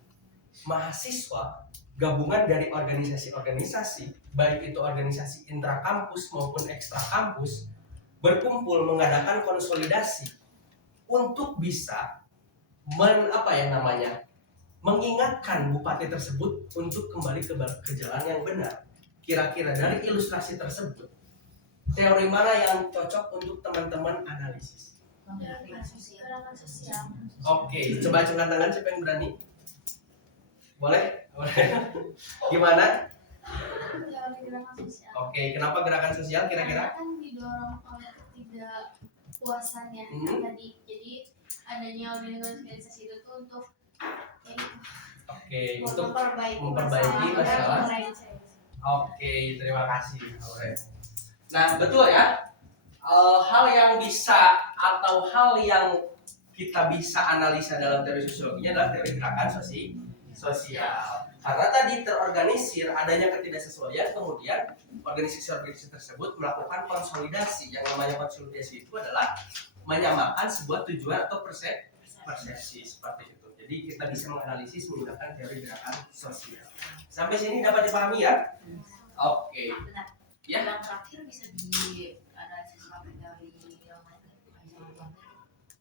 mahasiswa gabungan dari organisasi-organisasi, baik itu organisasi intrakampus maupun ekstra kampus, berkumpul mengadakan konsolidasi untuk bisa mengingatkan bupati tersebut untuk kembali ke jalan yang benar. Kira-kira dari ilustrasi tersebut, teori mana yang cocok untuk teman-teman analisis? Gerakan sosial. Oke, coba angkat tangan siapa yang berani? Boleh? Gimana? Gerakan sosial. Oke, kenapa gerakan sosial kira-kira? Kan didorong oleh ketidakpuasannya tadi. Jadi adanya organisasi itu tuh untuk Untuk memperbaiki masalah. Oke, terima kasih Aure. Nah, betul ya. Hal yang bisa atau hal yang kita bisa analisa dalam teori sosiologinya adalah teori gerakan sosial. Karena tadi terorganisir, adanya ketidaksesuaian, kemudian organisasi-organisasi tersebut melakukan konsolidasi. Yang namanya konsolidasi itu adalah menyamakan sebuah tujuan atau persepsi seperti itu. Jadi kita bisa menganalisis menggunakan teori gerakan sosial. Sampai sini dapat dipahami ya? Oke. Benar. Ya. Yang terakhir bisa dianalisis pakai teori yang lain.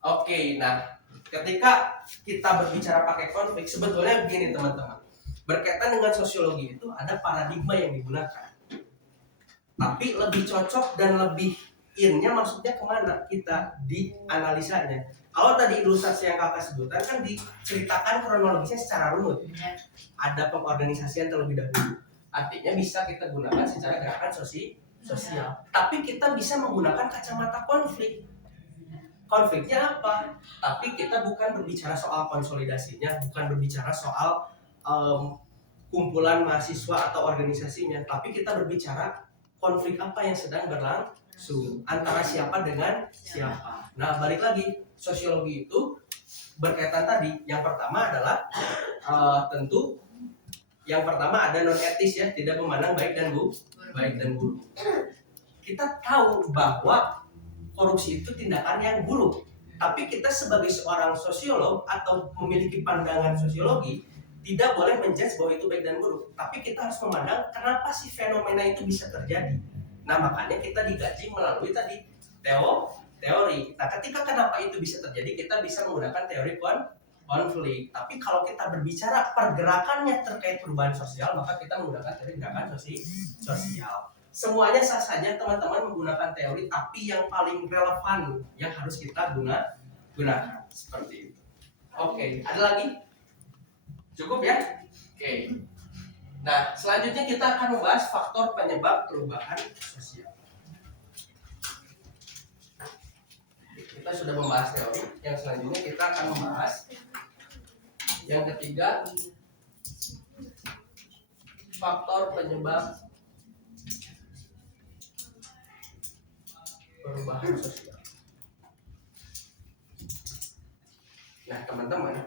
Oke, nah ketika kita berbicara pakai konflik, sebetulnya begini teman-teman. Berkaitan dengan sosiologi itu ada paradigma yang digunakan. Tapi lebih cocok dan lebih in-nya maksudnya kemana kita dianalisanya. Kalau tadi ilustrasi yang kakak sebutkan kan diceritakan kronologisnya secara runut. Ada pengorganisasian terlebih dahulu. Artinya bisa kita gunakan secara gerakan sosial. Tapi kita bisa menggunakan kacamata konflik. Konfliknya apa? Tapi kita bukan berbicara soal konsolidasinya, bukan berbicara soal kumpulan mahasiswa atau organisasinya, tapi kita berbicara konflik apa yang sedang berlangsung antara siapa dengan siapa. Nah, balik lagi, sosiologi itu berkaitan tadi. Yang pertama adalah tentu yang pertama ada non etis ya, tidak memandang baik dan buruk. Kita tahu bahwa korupsi itu tindakan yang buruk. Tapi kita sebagai seorang sosiolog atau memiliki pandangan sosiologi tidak boleh menjudge bahwa itu baik dan buruk. Tapi kita harus memandang kenapa sih fenomena itu bisa terjadi. Nah makanya kita digaji melalui tadi teori. Nah ketika kenapa itu bisa terjadi, kita bisa menggunakan teori konflik. Tapi kalau kita berbicara pergerakannya terkait perubahan sosial, maka kita menggunakan teori gerakan sosial. Semuanya sah saja teman-teman menggunakan teori, tapi yang paling relevan yang harus kita gunakan seperti itu. Oke, ada lagi? Cukup ya? Oke. Nah, selanjutnya kita akan membahas faktor penyebab perubahan sosial. Kita sudah membahas teori, yang selanjutnya kita akan membahas yang ketiga, faktor penyebab perubahan sosial. Nah teman-teman,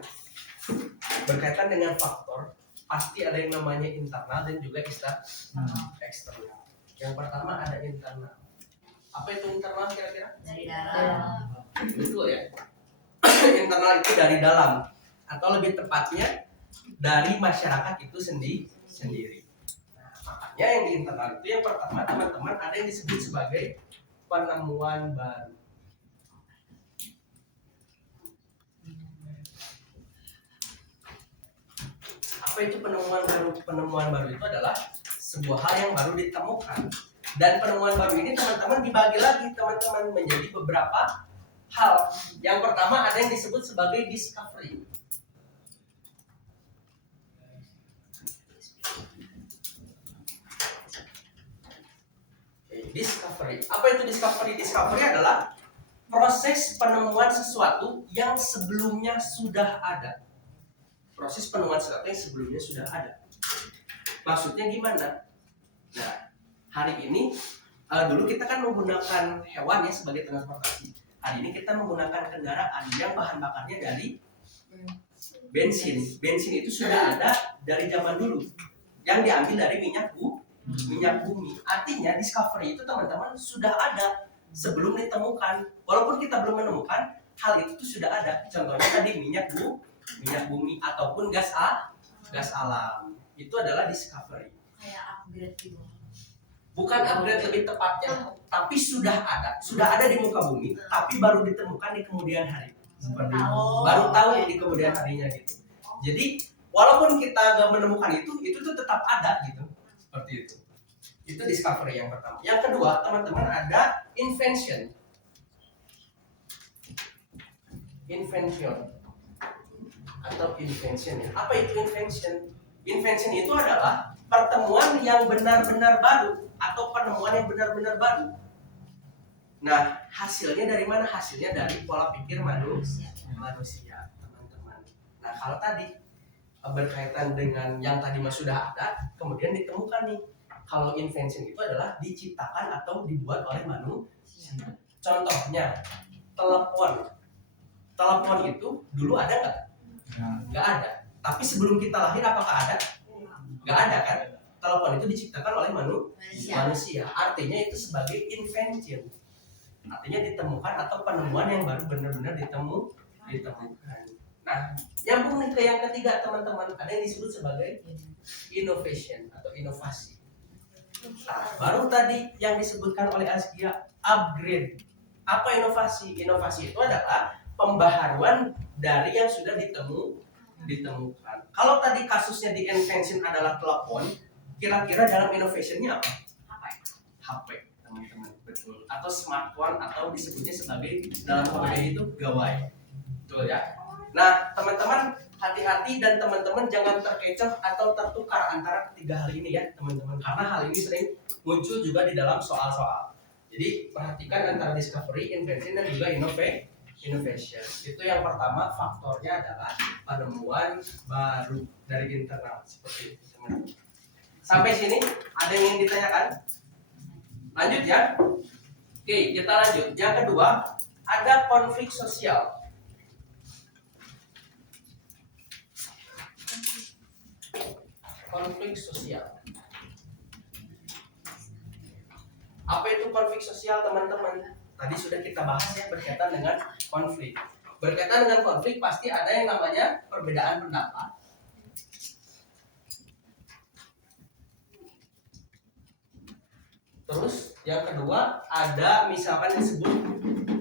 berkaitan dengan faktor pasti ada yang namanya internal dan juga eksternal. Yang pertama ada internal. Apa itu internal kira-kira? Dari dalam. Betul ya. Internal itu dari dalam, atau lebih tepatnya dari masyarakat itu sendiri. Nah, makanya yang di internal itu yang pertama teman-teman ada yang disebut sebagai penemuan baru. Apa itu penemuan baru? Penemuan baru itu adalah sebuah hal yang baru ditemukan. Dan penemuan baru ini teman-teman dibagi lagi teman-teman menjadi beberapa hal. Yang pertama ada yang disebut sebagai discovery. Discovery. Apa itu discovery? Discovery adalah proses penemuan sesuatu yang sebelumnya sudah ada. Proses penemuan sesuatu yang sebelumnya sudah ada. Maksudnya gimana? Nah, hari ini dulu kita kan menggunakan hewan ya sebagai transportasi. Hari ini kita menggunakan kendaraan yang bahan bakarnya dari bensin. Bensin itu sudah ada dari zaman dulu. Yang diambil dari minyak bumi. Artinya discovery itu teman-teman sudah ada sebelum ditemukan. Walaupun kita belum menemukan, hal itu tuh sudah ada. Contohnya tadi minyak bumi ataupun gas alam. Itu adalah discovery. Kayak upgrade gitu. Bukan upgrade lebih tepatnya, tapi sudah ada di muka bumi, tapi baru ditemukan di kemudian hari. Seperti itu. Baru tahu di kemudian harinya gitu. Jadi walaupun kita gak menemukan itu tuh tetap ada gitu. Seperti itu. Itu discovery yang pertama. Yang kedua, teman-teman ada invention. Atau invention ya. Apa itu invention? Invention itu adalah pertemuan yang benar-benar baru atau penemuan yang benar-benar baru. Nah, hasilnya dari mana? Hasilnya dari pola pikir manusia, teman-teman. Nah, kalau tadi berkaitan dengan yang tadi sudah ada, kemudian ditemukan nih. Kalau invention itu adalah diciptakan atau dibuat oleh manusia. Contohnya, telepon. Telepon itu dulu ada nggak? Nggak ada. Tapi sebelum kita lahir apakah ada? Nggak ada kan? Telepon itu diciptakan oleh Manusia. manusia. Artinya itu sebagai invention. Artinya ditemukan atau penemuan yang baru benar-benar ditemukan. Nah, nyambung nih ke yang ketiga teman-teman, ada yang disebut sebagai innovation atau inovasi. Nah, baru tadi yang disebutkan oleh Askia upgrade. Apa inovasi? Inovasi itu adalah pembaharuan dari yang sudah ditemukan. Kalau tadi kasusnya di invention adalah telepon, kira-kira dalam innovationnya apa? HP, teman-teman, betul. Atau smartphone atau disebutnya sebagai dalam KBBI itu gawai, betul ya. Nah, teman-teman hati-hati dan teman-teman jangan terkecoh atau tertukar antara ketiga hal ini ya, teman-teman. Karena hal ini sering muncul juga di dalam soal-soal. Jadi perhatikan antara discovery, invention dan juga innovation. Itu yang pertama, faktornya adalah penemuan baru dari internal seperti itu, teman-teman. Sampai sini ada yang ingin ditanyakan? Lanjut ya. Oke, kita lanjut. Yang kedua, ada konflik sosial. Konflik sosial. Apa itu konflik sosial, teman-teman? Tadi sudah kita bahas ya, berkaitan dengan konflik. Berkaitan dengan konflik pasti ada yang namanya perbedaan pendapat. Terus yang kedua ada misalkan disebut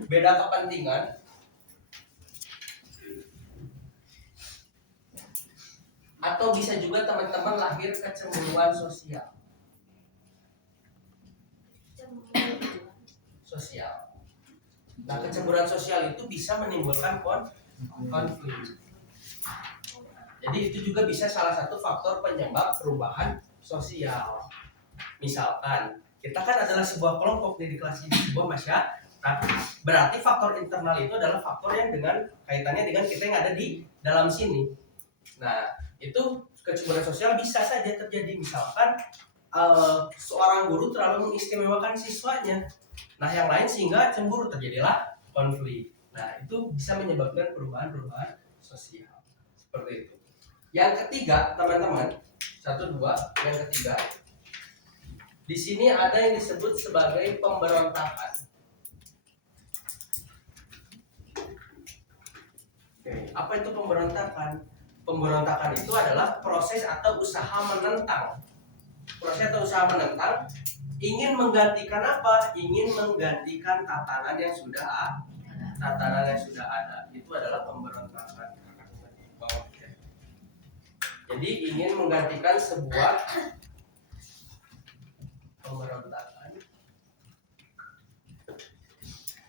beda kepentingan. Atau bisa juga teman-teman lahir kecemburuan sosial. Nah, kecemburuan sosial itu bisa menimbulkan konflik. Jadi itu juga bisa salah satu faktor penyebab perubahan sosial. Misalkan kita kan adalah sebuah kelompok di kelas ini, sebuah masyarakat. Berarti faktor internal itu adalah faktor yang dengan kaitannya dengan kita yang ada di dalam sini. Nah, itu kecemburuan sosial bisa saja terjadi. Misalkan seorang guru terlalu mengistimewakan siswanya, nah yang lain sehingga cemburu, terjadilah konflik. Nah, itu bisa menyebabkan perubahan sosial seperti itu. Yang ketiga, teman-teman, yang ketiga, di sini ada yang disebut sebagai pemberontakan. Oke, apa itu pemberontakan? Pemberontakan itu adalah proses atau usaha menentang. Proses atau usaha menentang ingin menggantikan apa? Ingin menggantikan tatanan yang sudah ada. Itu adalah pemberontakan. Jadi ingin menggantikan sebuah pemberontakan,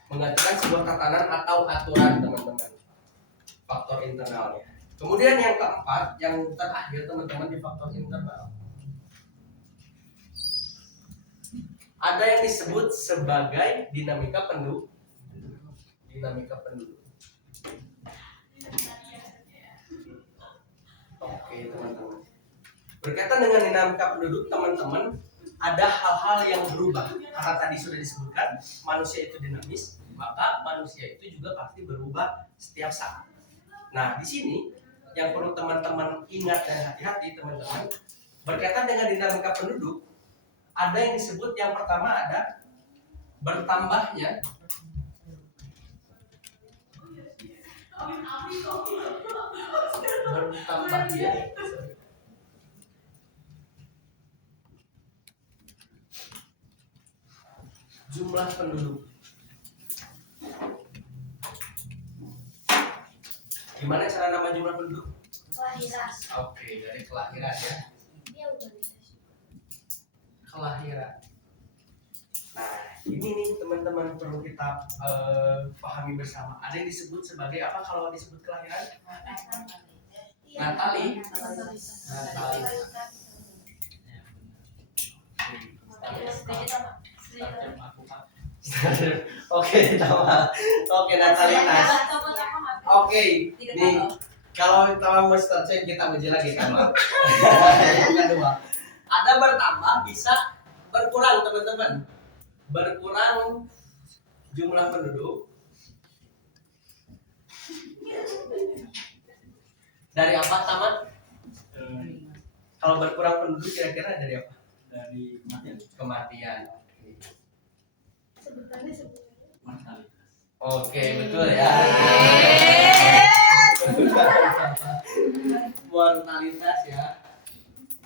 menggantikan sebuah tatanan atau aturan, teman-teman. Faktor internalnya. Kemudian yang keempat, yang terakhir teman-teman di faktor internal, ada yang disebut sebagai dinamika penduduk. Oke, teman-teman. Berkaitan dengan dinamika penduduk, teman-teman, ada hal-hal yang berubah. Karena tadi sudah disebutkan manusia itu dinamis, maka manusia itu juga pasti berubah setiap saat. Nah, di sini yang perlu teman-teman ingat dan hati-hati, teman-teman, berkaitan dengan dinamika penduduk, ada yang disebut yang pertama ada bertambahnya jumlah penduduk. Gimana cara nama jumlah penduduk? Kelahiran. Oke, dari kelahiran ya. Dia urbanisasi. Kelahiran. Nah, ini nih teman-teman perlu kita pahami bersama. Ada yang disebut sebagai apa kalau disebut kelahiran? Natali. Oke, ditambah. Oke, natalitas. Oke, nih kalau kita mau start kita uji lagi kan. Yang kedua, ada bertambah bisa berkurang, teman-teman. Berkurang jumlah penduduk dari apa, Taman? Kalau berkurang penduduk kira-kira dari apa? Dari kematian. Kematian. Sebutannya Mortalitas. Oke, betul ya. Mortalitas ya.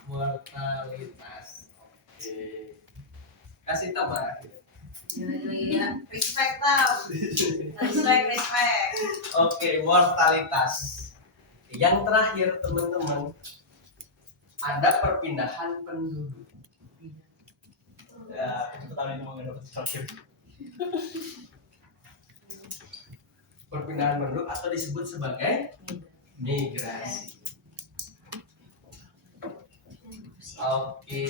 Mortalitas. Oke. Kasih tambah. Gila. Respect tau. Respect. Oke, mortalitas. Yang terakhir teman-teman, ada perpindahan penduduk. Ya, kecepatan ini mau dapat terakhir. Perpindahan penduduk atau disebut sebagai migrasi. Oke.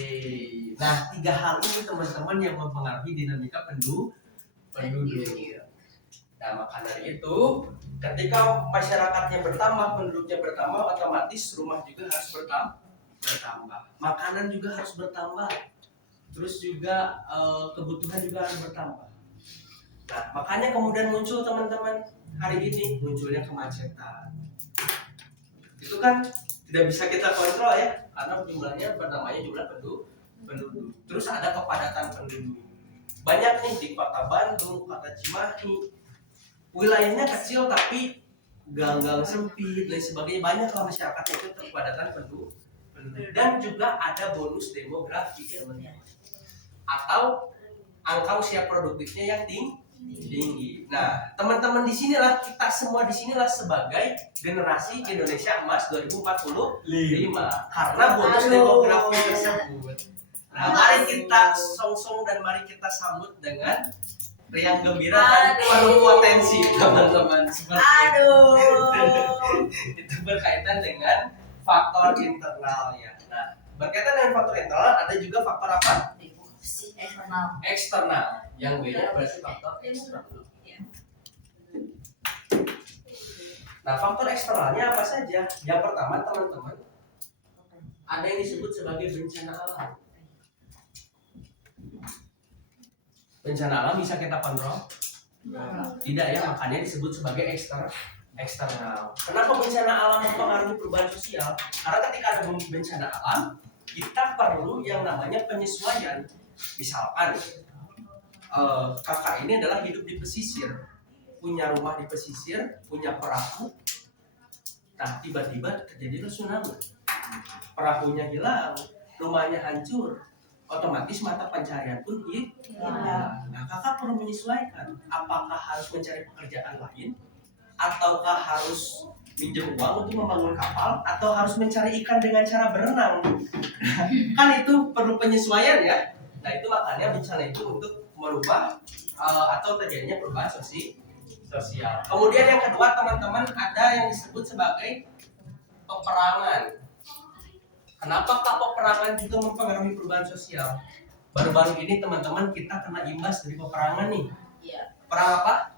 Nah, 3 hal ini teman-teman yang mempengaruhi dinamika penduduk. Nah, maka dari itu, ketika masyarakatnya bertambah, penduduknya bertambah, otomatis rumah juga harus bertambah. Makanan juga harus bertambah. Terus juga kebutuhan juga harus bertambah. Nah, makanya kemudian muncul teman-teman hari ini munculnya kemacetan. Itu kan tidak bisa kita kontrol ya, karena jumlahnya bernamanya jumlah penduduk. Terus ada kepadatan penduduk. Banyak nih di kota Bandung, kota Cimahi. Wilayahnya kecil tapi gang-gang sempit dan sebagainya, banyak lah masyarakatnya itu kepadatan penduduk. Dan juga ada bonus demografi teman-teman. Atau angka usia produktifnya yang tinggi. Nah, teman-teman di sinilah, kita semua di sinilah sebagai generasi Indonesia Emas 2045 karena bonus demografi tersebut. Nah, mari kita song-song dan mari kita sambut dengan riang gembira dan penuh potensi teman-teman. Seperti itu berkaitan dengan faktor internalnya. Nah, berkaitan dengan faktor internal ada juga faktor apa? Eksternal. Yang beda berarti faktor eksternal. Nah, faktor eksternalnya apa saja? Yang pertama teman-teman, ada yang disebut sebagai bencana alam. Bencana alam bisa kita kontrol? Tidak ya, makanya disebut sebagai eksternal. Kenapa bencana alam mempengaruhi perubahan sosial? Karena ketika ada bencana alam, kita perlu yang namanya penyesuaian. Misalkan kakak ini adalah hidup di pesisir, punya rumah di pesisir, punya perahu. Nah, tiba-tiba terjadilah tsunami, perahunya hilang, rumahnya hancur, otomatis mata pencarian pun hilang. Nah, kakak perlu menyesuaikan, apakah harus mencari pekerjaan lain, ataukah harus pinjam uang untuk membangun kapal, atau harus mencari ikan dengan cara berenang. Kan itu perlu penyesuaian ya. Nah, itu makanya bencana itu untuk merubah atau terjadinya perubahan sosial. Kemudian yang kedua teman-teman, ada yang disebut sebagai peperangan. Kenapa peperangan juga mempengaruhi perubahan sosial? Baru-baru ini teman-teman kita kena imbas dari peperangan nih. Iya. Perang apa?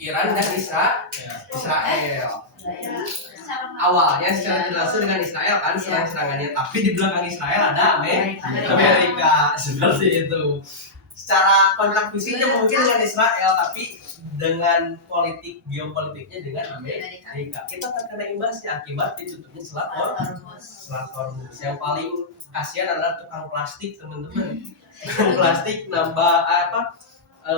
Iran dan Israel. Awalnya secara tidak langsung dengan Israel kan serangannya, tapi di belakang Israel ada Amerika seperti itu. Secara kontrak fisiknya mungkin dengan Israel, tapi dengan geopolitiknya dengan Amerika. Kita terkena imbasnya akibat ditutupnya Selat Hormuz. Yang paling kasihan adalah tukang plastik teman-teman. Tukang plastik nambah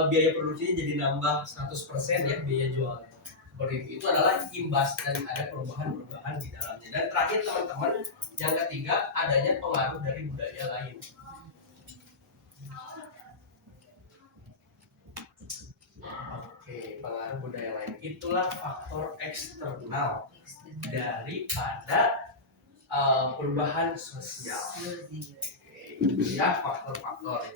biaya produksinya jadi nambah 100% ya biaya jualnya. Seperti itu adalah imbas dan ada perubahan-perubahan di dalamnya. Dan terakhir teman-teman, yang ketiga adanya pengaruh dari budaya lain. Oke, pengaruh budaya lain itulah faktor eksternal daripada perubahan sosial. Oke, ya faktor-faktor.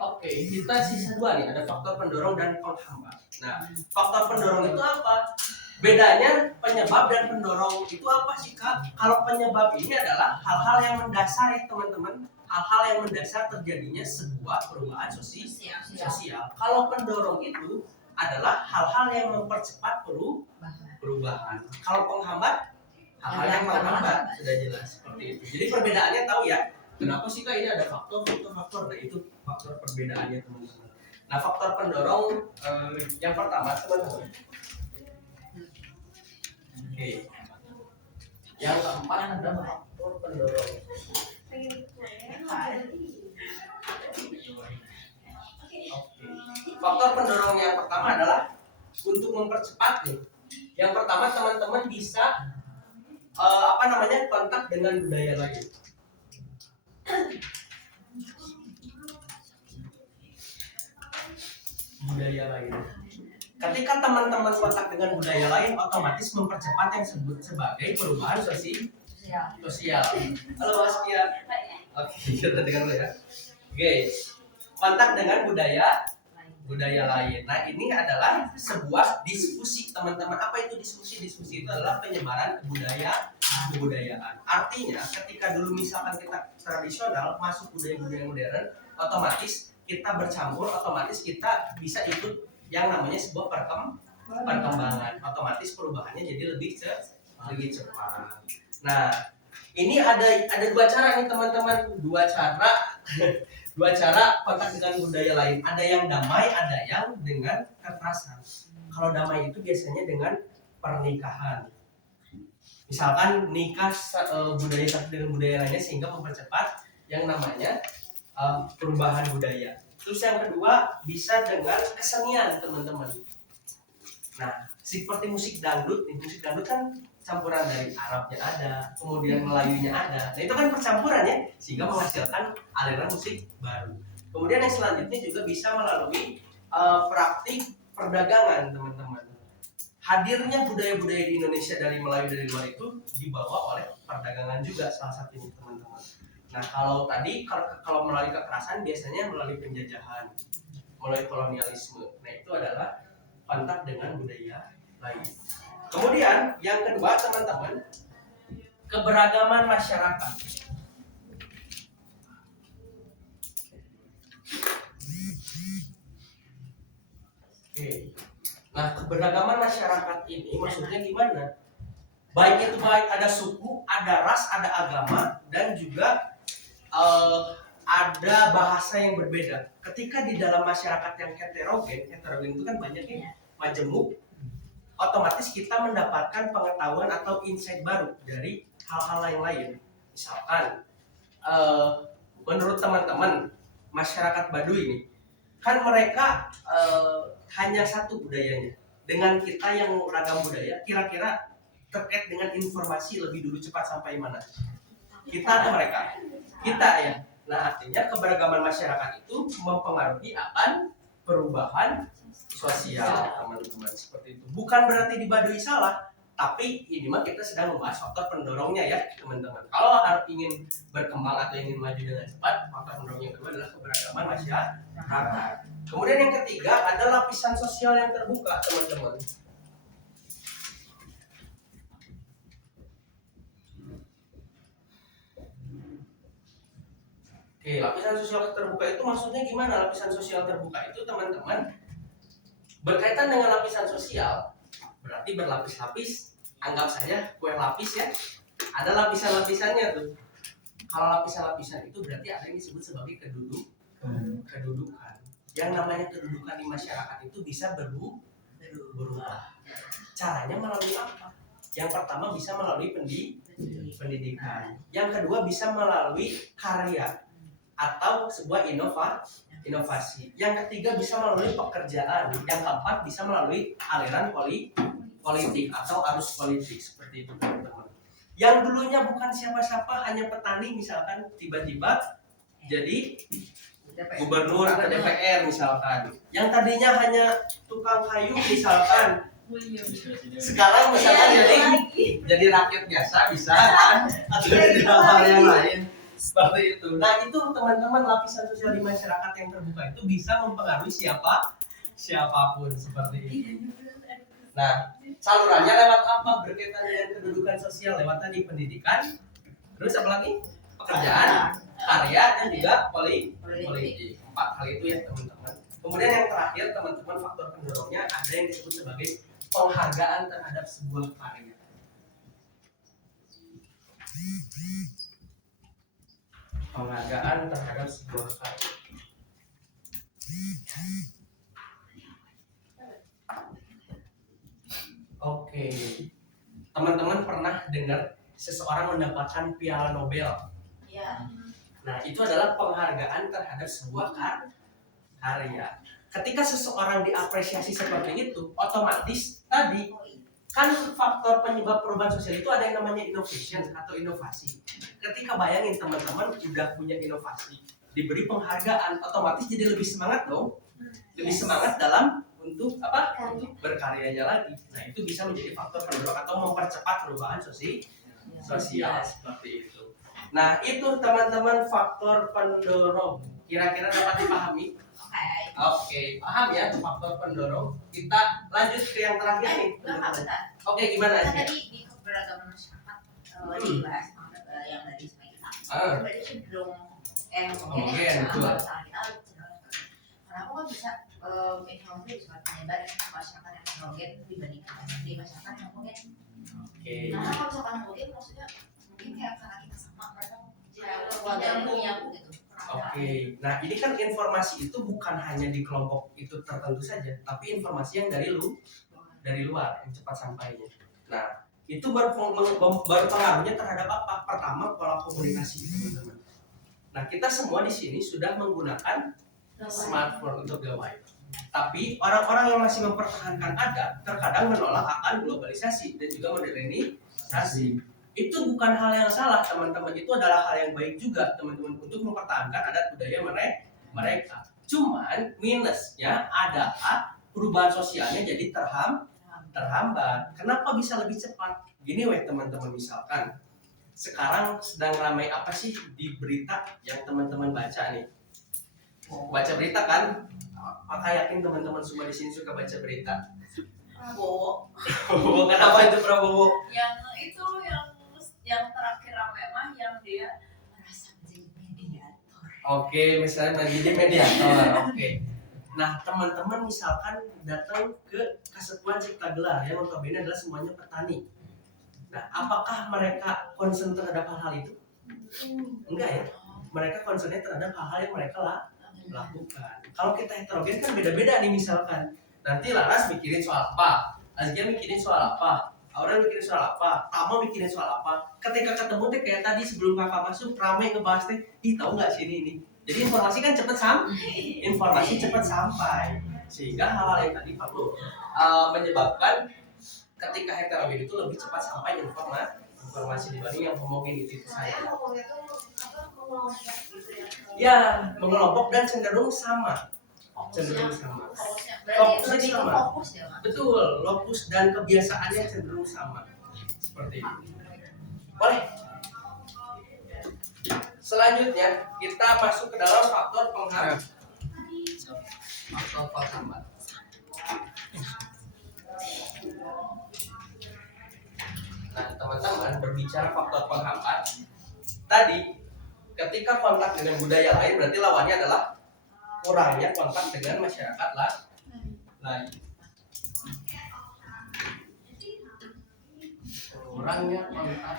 Oke, kita sisa 2 nih, ada faktor pendorong dan penghambat. Nah, faktor pendorong itu apa? Bedanya penyebab dan pendorong itu apa sih Kak? Kalau penyebab ini adalah hal-hal yang mendasar ya teman-teman, hal-hal yang mendasar terjadinya sebuah perubahan sosial. Kalau pendorong itu adalah hal-hal yang mempercepat perubahan. Kalau penghambat, hal-hal yang menghambat, sudah jelas seperti itu. Jadi perbedaannya tahu ya. Kenapa sih Kak ini ada faktor? Nah itu faktor perbedaannya teman-teman. Nah faktor pendorong yang pertama teman-teman. Oke. Yang keempat ada faktor pendorong. Oke. Faktor pendorong yang pertama adalah untuk mempercepat nih. Yang pertama teman-teman bisa kontak dengan budaya lain. Budaya lain. Ketika teman-teman kontak dengan budaya lain, otomatis mempercepat yang disebut sebagai perubahan sosial. Halo Mas Kia. Oke, kita dengar dulu ya. Oke, kontak dengan budaya lain. Nah, ini adalah sebuah diskusi, teman-teman. Apa itu diskusi? Diskusi itu adalah penyebaran kebudayaan. Artinya, ketika dulu misalkan kita tradisional masuk budaya-budaya modern, otomatis kita bercampur, otomatis kita bisa ikut yang namanya sebuah perkembangan. Otomatis perubahannya jadi lebih cepat. Nah, ini ada dua cara nih teman-teman, dua cara kontak dengan budaya lain. Ada yang damai, ada yang dengan kekerasan. Kalau damai itu biasanya dengan pernikahan. Misalkan nikah budaya satu dengan budaya lainnya sehingga mempercepat yang namanya perubahan budaya. Terus yang kedua bisa dengan kesenian teman-teman. Nah, seperti musik dangdut, musik dangdut kan campuran dari Arabnya ada, kemudian Melayunya ada. Nah itu kan percampuran ya, sehingga menghasilkan aliran musik baru. Kemudian yang selanjutnya juga bisa melalui praktik perdagangan teman-teman. Hadirnya budaya-budaya di Indonesia dari Melayu dari luar itu dibawa oleh perdagangan juga salah satunya teman-teman. Nah kalau melalui kekerasan biasanya melalui penjajahan, melalui kolonialisme. Nah itu adalah kontak dengan budaya lain. Kemudian yang kedua teman-teman, keberagaman masyarakat. Oke. Nah keberagaman masyarakat ini maksudnya gimana? Baik ada suku, ada ras, ada agama, dan juga ada bahasa yang berbeda. Ketika di dalam masyarakat yang heterogen itu kan banyak ya, majemuk, otomatis kita mendapatkan pengetahuan atau insight baru dari hal-hal lain. Misalkan menurut teman-teman masyarakat Baduy ini kan mereka hanya satu budayanya. Dengan kita yang ragam budaya, kira-kira terkait dengan informasi lebih dulu cepat sampai mana? Kita atau mereka? Kita ya. Nah artinya keberagaman masyarakat itu mempengaruhi akan perubahan sosial teman-teman, seperti itu. Bukan berarti di Baduy salah, tapi ini mah kita sedang membahas faktor pendorongnya ya teman-teman. Kalau ingin berkembang atau ingin maju dengan cepat, faktor pendorong yang kedua adalah keberagaman masyarakat. Kemudian yang ketiga ada lapisan sosial yang terbuka teman-teman. Oke, lapisan sosial terbuka itu maksudnya gimana? Lapisan sosial terbuka itu teman-teman berkaitan dengan lapisan sosial, berarti berlapis-lapis. Anggap saja kue lapis ya. Ada lapisan-lapisannya tuh. Kalau lapisan-lapisan itu berarti ada yang disebut sebagai kedudukan. Yang namanya kedudukan di masyarakat itu bisa berubah. Caranya melalui apa? Yang pertama bisa melalui pendidikan. Yang kedua bisa melalui karya atau sebuah inovasi. Yang ketiga bisa melalui pekerjaan. Yang keempat bisa melalui aliran politik atau arus politik, seperti itu teman-teman. Yang dulunya bukan siapa-siapa, hanya petani misalkan, tiba-tiba jadi gubernur atau DPR misalkan. Yang tadinya hanya tukang kayu misalkan, sekarang misalkan jadi rakyat biasa bisa kan, atau jadi hal yang lain. Seperti itu. Nah itu teman-teman lapisan sosial di masyarakat yang terbuka itu bisa mempengaruhi siapapun seperti itu. Nah salurannya lewat apa? Berkaitan dengan kedudukan sosial lewat tadi pendidikan, terus apa lagi? Pekerjaan, karya, dan juga politik. 4 hal itu ya teman-teman. Kemudian yang terakhir teman-teman faktor pendorongnya ada yang disebut sebagai penghargaan terhadap sebuah karya. Penghargaan terhadap sebuah karya. Oke, teman-teman pernah dengar seseorang mendapatkan Piala Nobel. Ya. Nah, itu adalah penghargaan terhadap sebuah karya. Ketika seseorang diapresiasi seperti itu, otomatis tadi kan faktor penyebab perubahan sosial itu ada yang namanya innovation atau inovasi. Ketika bayangin teman-teman udah punya inovasi, diberi penghargaan, otomatis jadi lebih semangat dong, lebih semangat dalam untuk apa? Untuk berkaryanya lagi. Nah, itu bisa menjadi faktor pendorong atau mempercepat perubahan sosial seperti itu. Nah, itu teman-teman faktor pendorong. Kira-kira dapat dipahami? Oke, paham ya faktor pendorong. Kita lanjut ke yang terakhir nih, teman-teman. Oke, gimana Kan sih? tadi di keberagaman masyarakat dibahas yang tadi sama kita. Berarti cenderung Homogen, betul. kalau misalnya kita cenderung kenapa kok bisa ekonomi bisa menyebar di masyarakat yang homogen dibandingkan di masyarakat yang homogen? Oke. Karena kalau misalkan homogen maksudnya mungkin kayak karena kita sama mereka keluarga punya gitu. Oke, nah ini kan informasi itu bukan hanya di kelompok itu tertentu saja, tapi informasi yang dari luar yang cepat sampainya. Nah, itu berpengaruhnya terhadap apa? Pertama, pola komunikasi, teman-teman. Nah, kita semua di sini sudah menggunakan smartphone untuk gawai. Tapi orang-orang yang masih mempertahankan adat terkadang menolak akan globalisasi dan juga modernisasi. Itu bukan hal yang salah, teman-teman. Itu adalah hal yang baik juga, teman-teman, untuk mempertahankan adat budaya mereka. Cuman minusnya adalah perubahan sosialnya jadi terhambat. Kenapa bisa lebih cepat? Gini weh teman-teman, misalkan sekarang sedang ramai apa sih di berita yang teman-teman baca nih? Baca berita kan? Maka yakin teman-teman semua di sini suka baca berita. Prabowo. Kenapa itu Prabowo? Yang itu yang terakhir ramai mah yang dia merasa menjadi mediator. Oke, misalnya menjadi mediator. Oke. Nah, teman-teman misalkan datang ke Kesatuan Cipta Gelar yang notabene adalah semuanya petani. Nah, apakah mereka concern terhadap hal-hal itu? Enggak ya. Mereka concernnya terhadap hal-hal yang mereka lakukan. Kalau kita heterogen kan beda-beda nih misalkan. Nanti Laras mikirin soal apa, Azkia mikirin soal apa, Aurel mikirin soal apa, Tama mikirin soal apa. Ketika ketemu teh kayak tadi sebelum kakak masuk ramai ngebahas teh, tahu nggak sih ini? Jadi informasi kan cepat sampai. Sehingga hal-hal yang tadi perlu menyebabkan ketika heterogen itu lebih cepat sampai informasi dibanding yang homogen itu saya. Ya, mengelompok dan cenderung sama. Fokusnya sama. Fokus ya, Mas. Betul, lokus dan kebiasaannya cenderung sama. Seperti itu. Boleh. Selanjutnya kita masuk ke dalam faktor penghambat. Faktor penghambat. Nah, teman-teman berbicara faktor penghambat. Tadi ketika kontak dengan budaya lain berarti lawannya adalah kurangnya kontak dengan masyarakat lain. Kurangnya kontak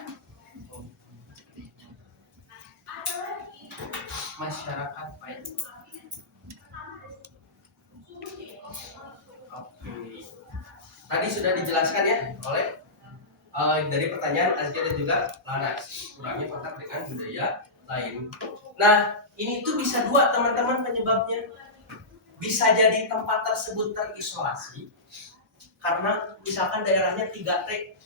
masyarakat lain. Oke. Tadi sudah dijelaskan ya oleh dari pertanyaan Azkia dan juga Lanas, kurangnya kontak dengan budaya lain. Nah, ini tuh bisa dua teman-teman penyebabnya. Bisa jadi tempat tersebut terisolasi karena misalkan daerahnya 3T,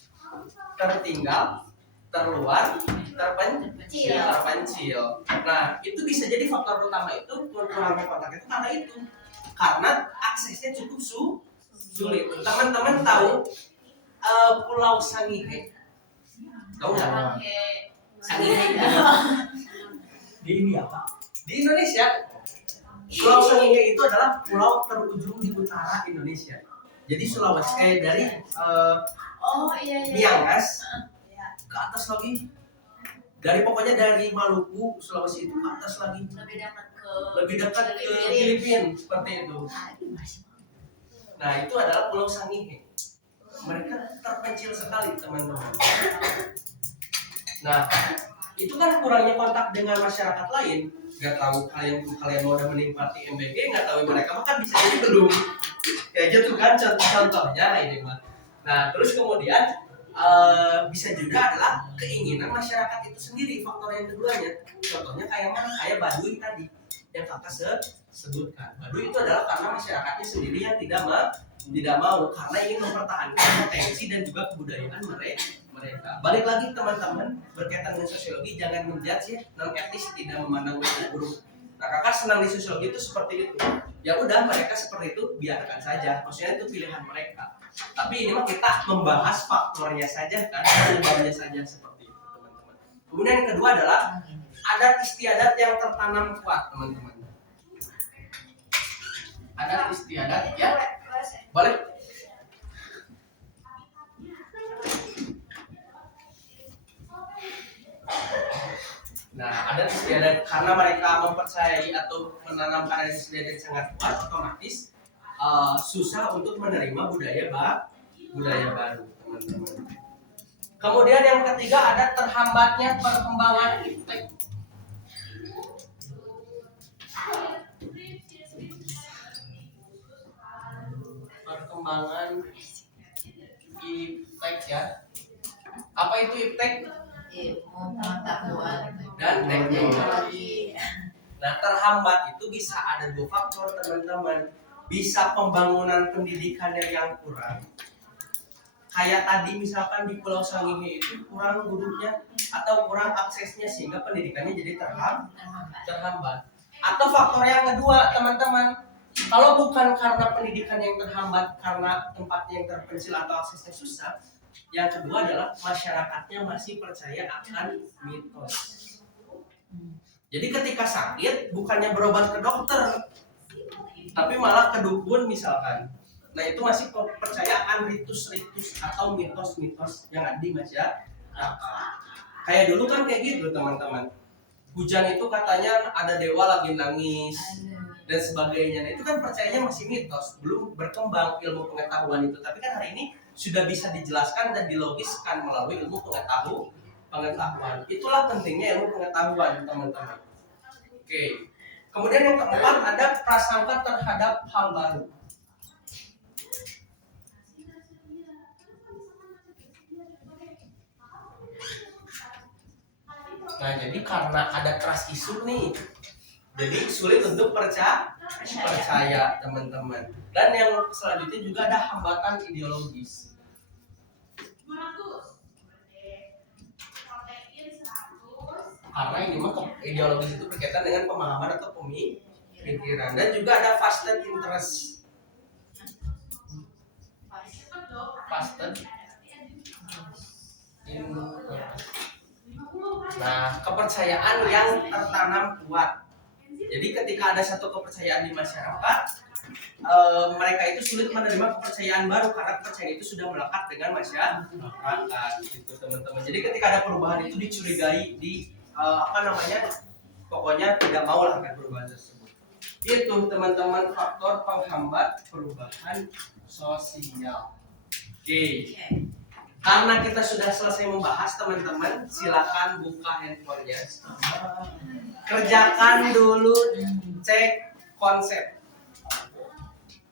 tertinggal, terluar, terpencil. Nah, itu bisa jadi faktor utama itu kurangnya kontak itu karena aksesnya cukup sulit. Teman-teman tahu Pulau Sangihe? Tahu nggak? Sangihe Di ini apa? di Indonesia. Pulau Sangihe itu adalah pulau terujung di utara Indonesia. Jadi Sulawesi dari Miangas ke atas lagi. Pokoknya dari Maluku, Sulawesi itu ke atas lagi. Lebih dekat ke Filipina seperti itu. Nah, itu adalah Pulau Sangihe. Mereka terpencil sekali, teman-teman. Nah, itu kan kurangnya kontak dengan masyarakat lain. Gak tahu kalian mau udah menikmati MBG, nggak tahu mereka makan bisa jadi belum. Kayak gitu kan contohnya ini mah. Nah, terus kemudian bisa juga adalah keinginan masyarakat itu sendiri. Faktor yang keduanya, contohnya kayak mana? Kayak Baduy tadi yang kakak sebutkan. Baduy itu adalah karena masyarakatnya sendiri yang tidak mau karena ingin mempertahankan potensi dan juga kebudayaan mereka. Balik lagi teman-teman, berkaitan dengan sosiologi, jangan menjudge ya, non etis, tidak memandang buruk. Nah, kakak senang di sosiologi itu seperti itu. Ya udah, mereka seperti itu, biarkan saja. Maksudnya itu pilihan mereka. Tapi ini mah kita membahas faktornya saja kan, penyebabnya saja seperti itu, teman-teman. Kemudian yang kedua adalah adat istiadat yang tertanam kuat, teman-teman. Adat istiadat ya, boleh. Nah, adat istiadat karena mereka mempercayai atau menanamkan adat istiadat yang sangat kuat, otomatis susah untuk menerima budaya baru, teman-teman. Kemudian yang ketiga ada terhambatnya perkembangan iptek. Perkembangan iptek ya. Apa itu iptek? Ilmu pengetahuan Dan teknologi. Nah, terhambat itu bisa ada dua faktor, teman-teman. Bisa pembangunan pendidikannya yang kurang. Kayak tadi misalkan di Pulau Sangihe itu kurang gurunya atau kurang aksesnya sehingga pendidikannya jadi terhambat. Atau faktor yang kedua, teman-teman, kalau bukan karena pendidikan yang terhambat karena tempatnya yang terpencil atau aksesnya susah, yang kedua adalah masyarakatnya masih percaya akan mitos. Jadi ketika sakit bukannya berobat ke dokter, tapi malah ke dukun misalkan. Nah itu masih percaya akan ritus-ritus atau mitos-mitos yang ada di masyarakat. Kayak dulu kan kayak gitu teman-teman. Hujan itu katanya ada dewa lagi nangis dan sebagainya. Nah itu kan percayanya masih mitos, belum berkembang ilmu pengetahuan itu. Tapi kan hari ini sudah bisa dijelaskan dan dilogiskan melalui ilmu pengetahuan. Itulah pentingnya ilmu pengetahuan, teman-teman. Oke. Kemudian yang keempat ada prasangka terhadap hal baru. Nah, jadi karena ada trust issue nih, jadi sulit untuk percaya teman-teman. Dan yang selanjutnya juga ada hambatan ideologis. Karena ini mah ideologis itu berkaitan dengan pemahaman atau pemikiran. Dan juga ada vested interest. Vested interest. Nah, kepercayaan yang tertanam kuat. Jadi ketika ada satu kepercayaan di masyarakat, mereka itu sulit menerima kepercayaan baru karena kepercayaan itu sudah melekat dengan masyarakat, gitu teman-teman. Jadi ketika ada perubahan itu dicurigai, pokoknya tidak mau lah akan perubahan tersebut. Itu teman-teman faktor penghambat perubahan sosial. Oke. Karena kita sudah selesai membahas, teman-teman, silakan buka handphonenya. Kerjakan dulu cek konsep.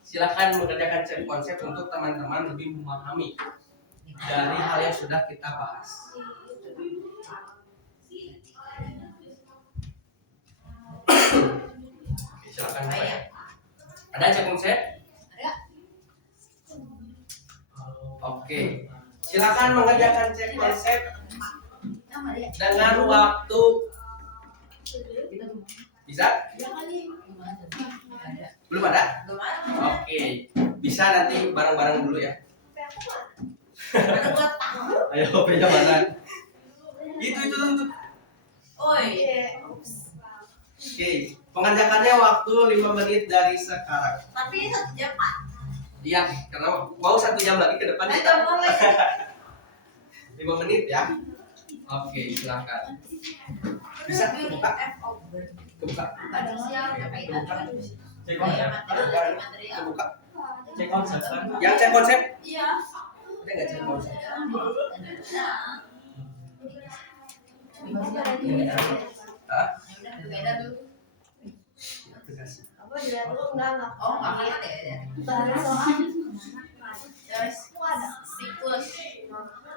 Silakan mengerjakan cek konsep untuk teman-teman lebih memahami dari hal yang sudah kita bahas. Silakan buka ya. Ada cek konsep? Oke. Silakan mengerjakan cek konsep dengan waktu. Bisa? Belum ada? Oke. Bisa nanti bareng-bareng dulu ya. Ayo HP-nya mana? Itu. Oi. Oke. Pengerjakannya waktu 5 menit dari sekarang. Tapi 1 jam Pak. Iya, karena mau 1 jam lagi ke depan kita. 5 menit ya. Oke, silakan. Bisa buka? Buka. Cek konsep. Buka. Cek konsep kan? Yang cek konsep? Iya. Ada nggak cek konsep? Hah? Beda dulu. Apa dilihat dulu enggak? Oh, enggak ada ya. Terus soal Terus siklus.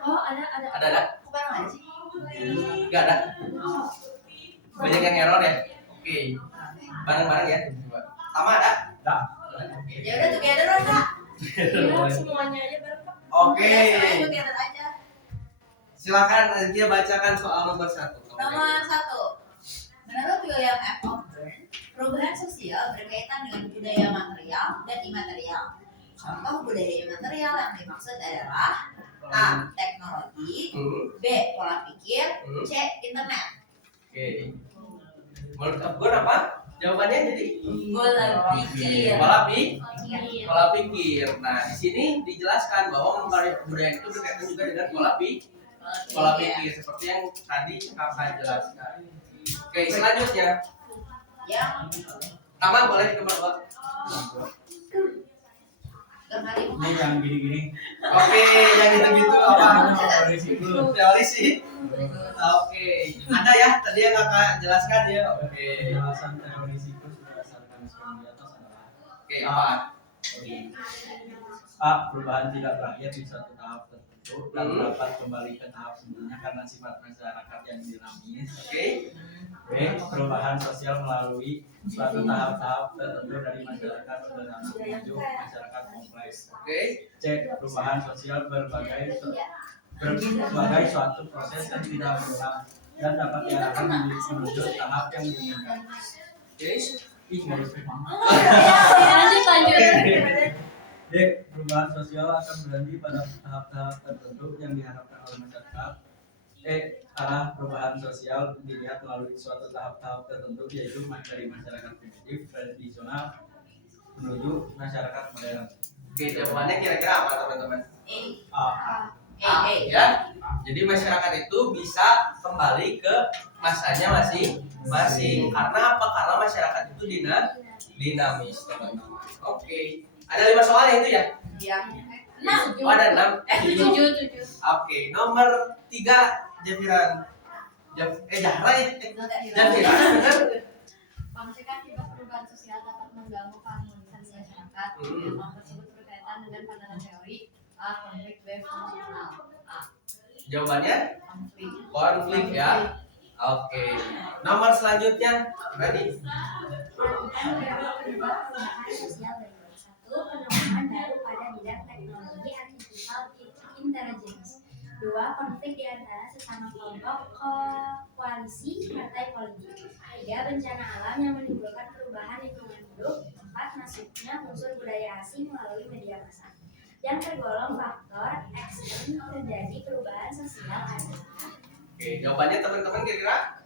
oh Ada. Kemana nggak sih? Nggak ada. Banyak yang error ya. Oke. Bareng-bareng ya. Coba. Sama ada? Enggak. Oke. Ya udah together lah kak. Ya, semuanya aja bareng Kak. Oke. Ya, together aja. Silakan dia bacakan soal nomor 1. Nomor 1. Menurut William F. O'Burn, perubahan sosial berkaitan dengan budaya material dan imaterial. Contoh budaya imaterial yang dimaksud adalah A. Teknologi, B. Pola pikir, C. Internet. Oke. Menurut gue apa? Jawabannya jadi Pola pikir. pola pikir. Nah, di sini dijelaskan bahwa mempengaruhi kebudayaan itu berkaitan juga dengan pola pikir seperti yang tadi kakak jelaskan. Oke, selanjutnya Yang Taman boleh nomor 2. kembali Ini yang gini-gini. Oke, yang gitu-gitu apa? Teori siklus. Teori sih. Oke, ada ya tadi yang kakak jelaskan ya. Oke. Penjelasan teori siklus berdasarkan skema di atas adalah Oke, apa? A. Perubahan tidak berakhir di suatu tahap tertentu dan dapat kembali ke tahap sebelumnya karena sifat masyarakat yang dinamis. Oke. B. Perubahan sosial melalui suatu tahap-tahap tertentu dari masyarakat sederhana menuju masyarakat kompleks. Oke. C. Perubahan sosial berbagai suatu proses yang tidak berulang dan dapat diarahkan menuju tahap yang diinginkan. Oke. Ih, nggak bisa. Lanjut. D. Perubahan sosial akan berhenti pada tahap-tahap tertentu yang diharapkan oleh masyarakat. E. Arah perubahan sosial dilihat melalui suatu tahap-tahap tertentu yaitu dari masyarakat primitif tradisional menuju masyarakat modern. Oke, jawabannya kira-kira apa teman-teman? A. A, ya. Jadi masyarakat itu bisa kembali ke masanya masing-masing. Karena apa? Karena masyarakat itu dinamis, teman-teman. Oke. Ada 5 soal ya itu ya? yang Oh, ada 6. 7. Oke, nomor 3 Jafiran. Jahra ya? Jafiran benar? Konflik akibat perubahan sosial dapat mengganggu keharmonisan masyarakat. Hal tersebut berkaitan dengan pandangan teori A. Konflik, B. Fungsional. A. Jawabannya konflik ya. Oke. Nomor selanjutnya ready? Perubahan sosial dari satu pengembangan baru pada bidang teknologi artificial intelligence. 2. Konflik di antara sesama kelompok koalisi partai politik. 3. Bencana alam yang menimbulkan perubahan lingkungan hidup. 4. Masuknya unsur budaya asing melalui media massa. Yang tergolong faktor ekstern terjadi perubahan sosial adalah. Oke, jawabannya teman-teman kira-kira?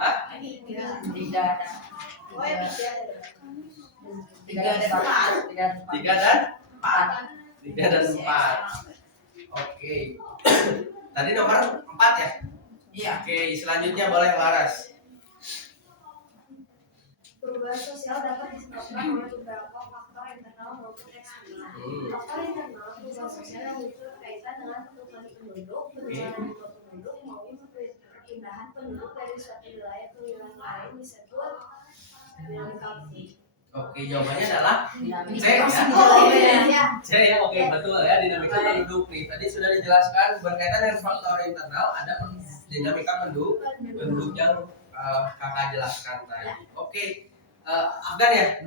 Hah? Tiga ada. Tiga dan empat. 3 dan 4. 3 dan 4. Oke. Tadi nomor 4 ya? Iya. Oke, selanjutnya boleh Laras. Perubahan sosial dapat disebabkan oleh beberapa faktor internal maupun eksternal. Faktor internal perubahan sosial yang muncul berkaitan dengan fluktuasi penduduk, penularan jumlah penduduk maupun perpindahan penduduk dari suatu wilayah ke wilayah lain disebut dinamika politik. Oke, jawabannya adalah C ya. Ya. C ya, oke betul ya, dinamika penduduk nih. Tadi sudah dijelaskan berkaitan dengan faktor internal, ada dinamika penduduk yang kakak jelaskan tadi. Oke, Afgan ya.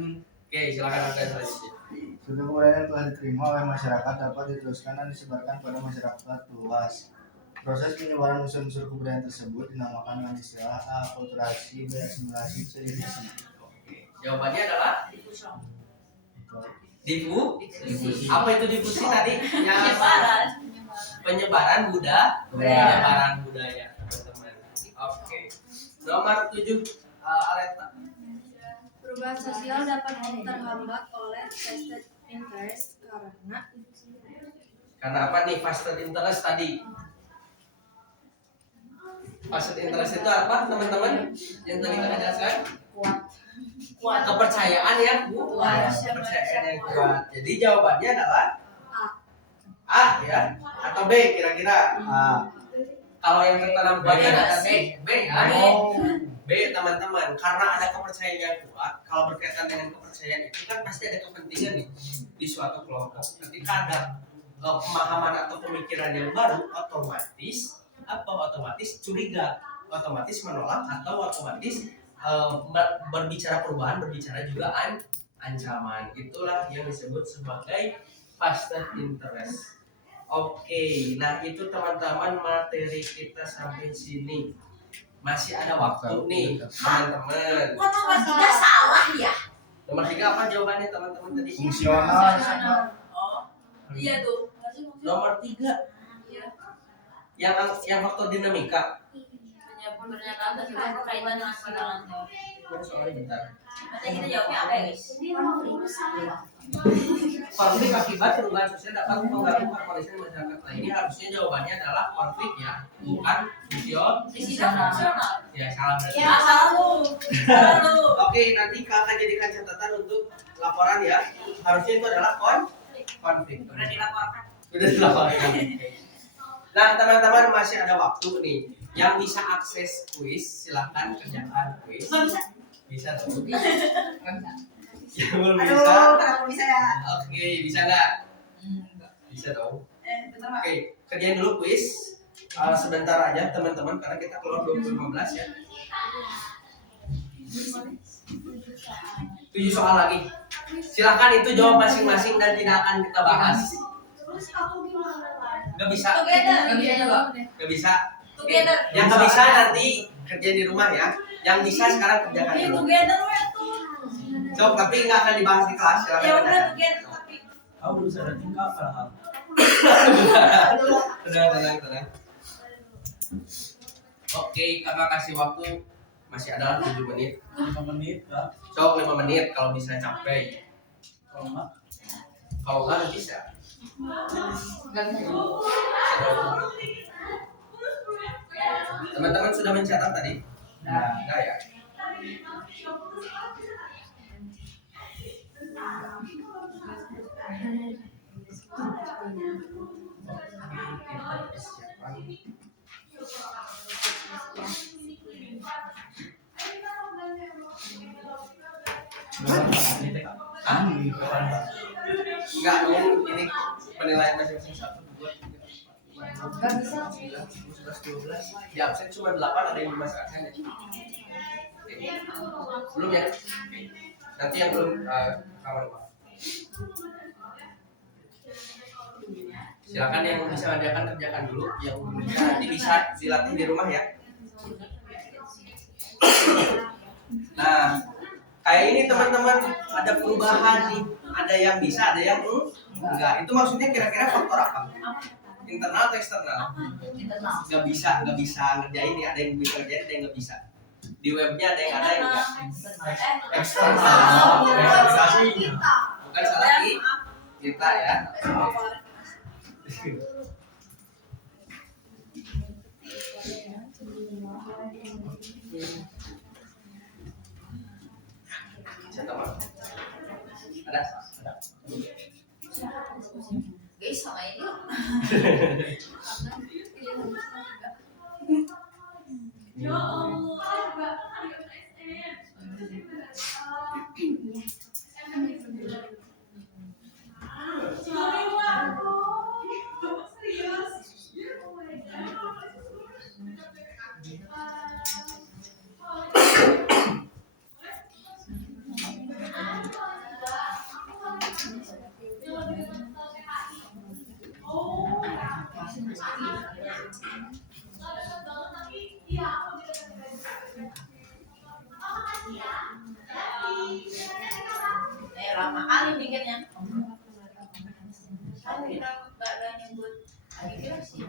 Oke, silakan Afgan selanjutnya. Sudah kebudayaan yang telah diterima oleh masyarakat dapat diteruskan dan disebarkan pada masyarakat luas. Proses penyebaran unsur-unsur kebudayaan tersebut dinamakan dengan istilah A. Akulturasi, B. Asimilasi, C. Difusi. Jawabannya adalah difusi. Apa itu difusi tadi? Yang penyebaran budaya. Penyebaran budaya, teman-teman. Oke. Nomor 7 Aleta. Perubahan sosial dapat terhambat oleh vested interest Karena apa nih vested interest tadi? Vested interest itu apa, teman-teman? Yang tadi kita jelaskan? Kuat. Kepercayaan yang kuat. Kepercayaan yang kuat. Jadi jawabannya adalah A ya atau B kira-kira? A. Kalau yang tertanam banyak ada B ya. Oh. B teman-teman, karena ada kepercayaan yang kuat. Kalau berkaitan dengan kepercayaan itu kan pasti ada kepentingan nih di suatu kelompok. Ketika ada pemahaman atau pemikiran yang baru, otomatis curiga, otomatis menolak, atau otomatis berbicara perubahan, berbicara juga ancaman. Itulah yang disebut sebagai vested interest. Oke, nah itu teman-teman materi kita sampai sini. Masih ada waktu nih teman-teman. Kok nomor 3 salah ya? Nomor 3 apa jawabannya teman-teman tadi? Fungsional. Oh, iya tuh. Nomor 3 Iya. yang faktor dinamika. Pernyataan tersebut berkaitan dengan pandangan teori. Mana soalnya bentar. Berarti kita jawabnya apa ya guys? Konflik akibat perubahan sosial dapat mengganggu harmonisasi masyarakat. Nah ini harusnya jawabannya adalah konflik ya, bukan Fungsional. Ya salah berarti. Ya, salah lu. Salah lu. Oke, nanti kakak jadikan catatan untuk laporan ya. Harusnya itu adalah konflik. Udah dilaporkan. Sudah dilaporkan. Nah teman-teman masih ada waktu nih. Yang bisa akses kuis silahkan kerjakan kuis. Bisa tuh. Yang belum bisa. Aduh, kenapa bisa ya? Oke, bisa nggak? Bisa dong. Bentar, Pak. Oke, kerjain dulu kuis. Sebentar aja teman-teman karena kita keluar 2015 ya. 7 soal lagi. Silahkan itu jawab masing-masing dan tidak akan kita bahas. Terus aku gimana Pak? Gak bisa. Gak bisa. Together. Yang gak bisa nanti kerjain di rumah ya. Yang bisa sekarang kerjakan Ini dulu. together ya tuh. So, tapi nggak akan dibahas di kelas. Ya Silahkan udah kerjakan. together tapi. Aku belum sadar tingkah padahal. Tenang. Oke, kakak kasih waktu masih ada 7 menit. 5 menit kak. So, 5 menit kalau bisa capek. Kalau enggak, Kalau nggak bisa. Teman-teman sudah mencatat tadi? Enggak ya? Kita persiapan. ini TK. Hah? Kapan kak? Enggak, ini penilaian masing-masing 1, 2, 3, 4, 5, 6, 7, 8, 9, 10, 11, 12. Di absen cuma 8, ada yang belum masuk absen ya? Oke. Belum ya? Nanti yang belum kawan Pak. Silakan yang bisa kerjakan kerjakan dulu, yang belum bisa nanti bisa dilatih di rumah ya. Nah, kayak ini teman-teman ada perubahan nih, ada yang bisa, ada yang enggak. Itu maksudnya kira-kira faktor apa? Internal atau eksternal? Internal. Nggak bisa ngerjain ya, ada yang bisa ngerjain, ada yang nggak bisa. Di webnya ada yang enggak. Eksternal. Aplikasinya. Bukan salah kita ya. Contoh Pak. Ada. Guys, sama ini. Lama kali bikinnya. Aku kira nggak ada nyebut. Aku kira sih.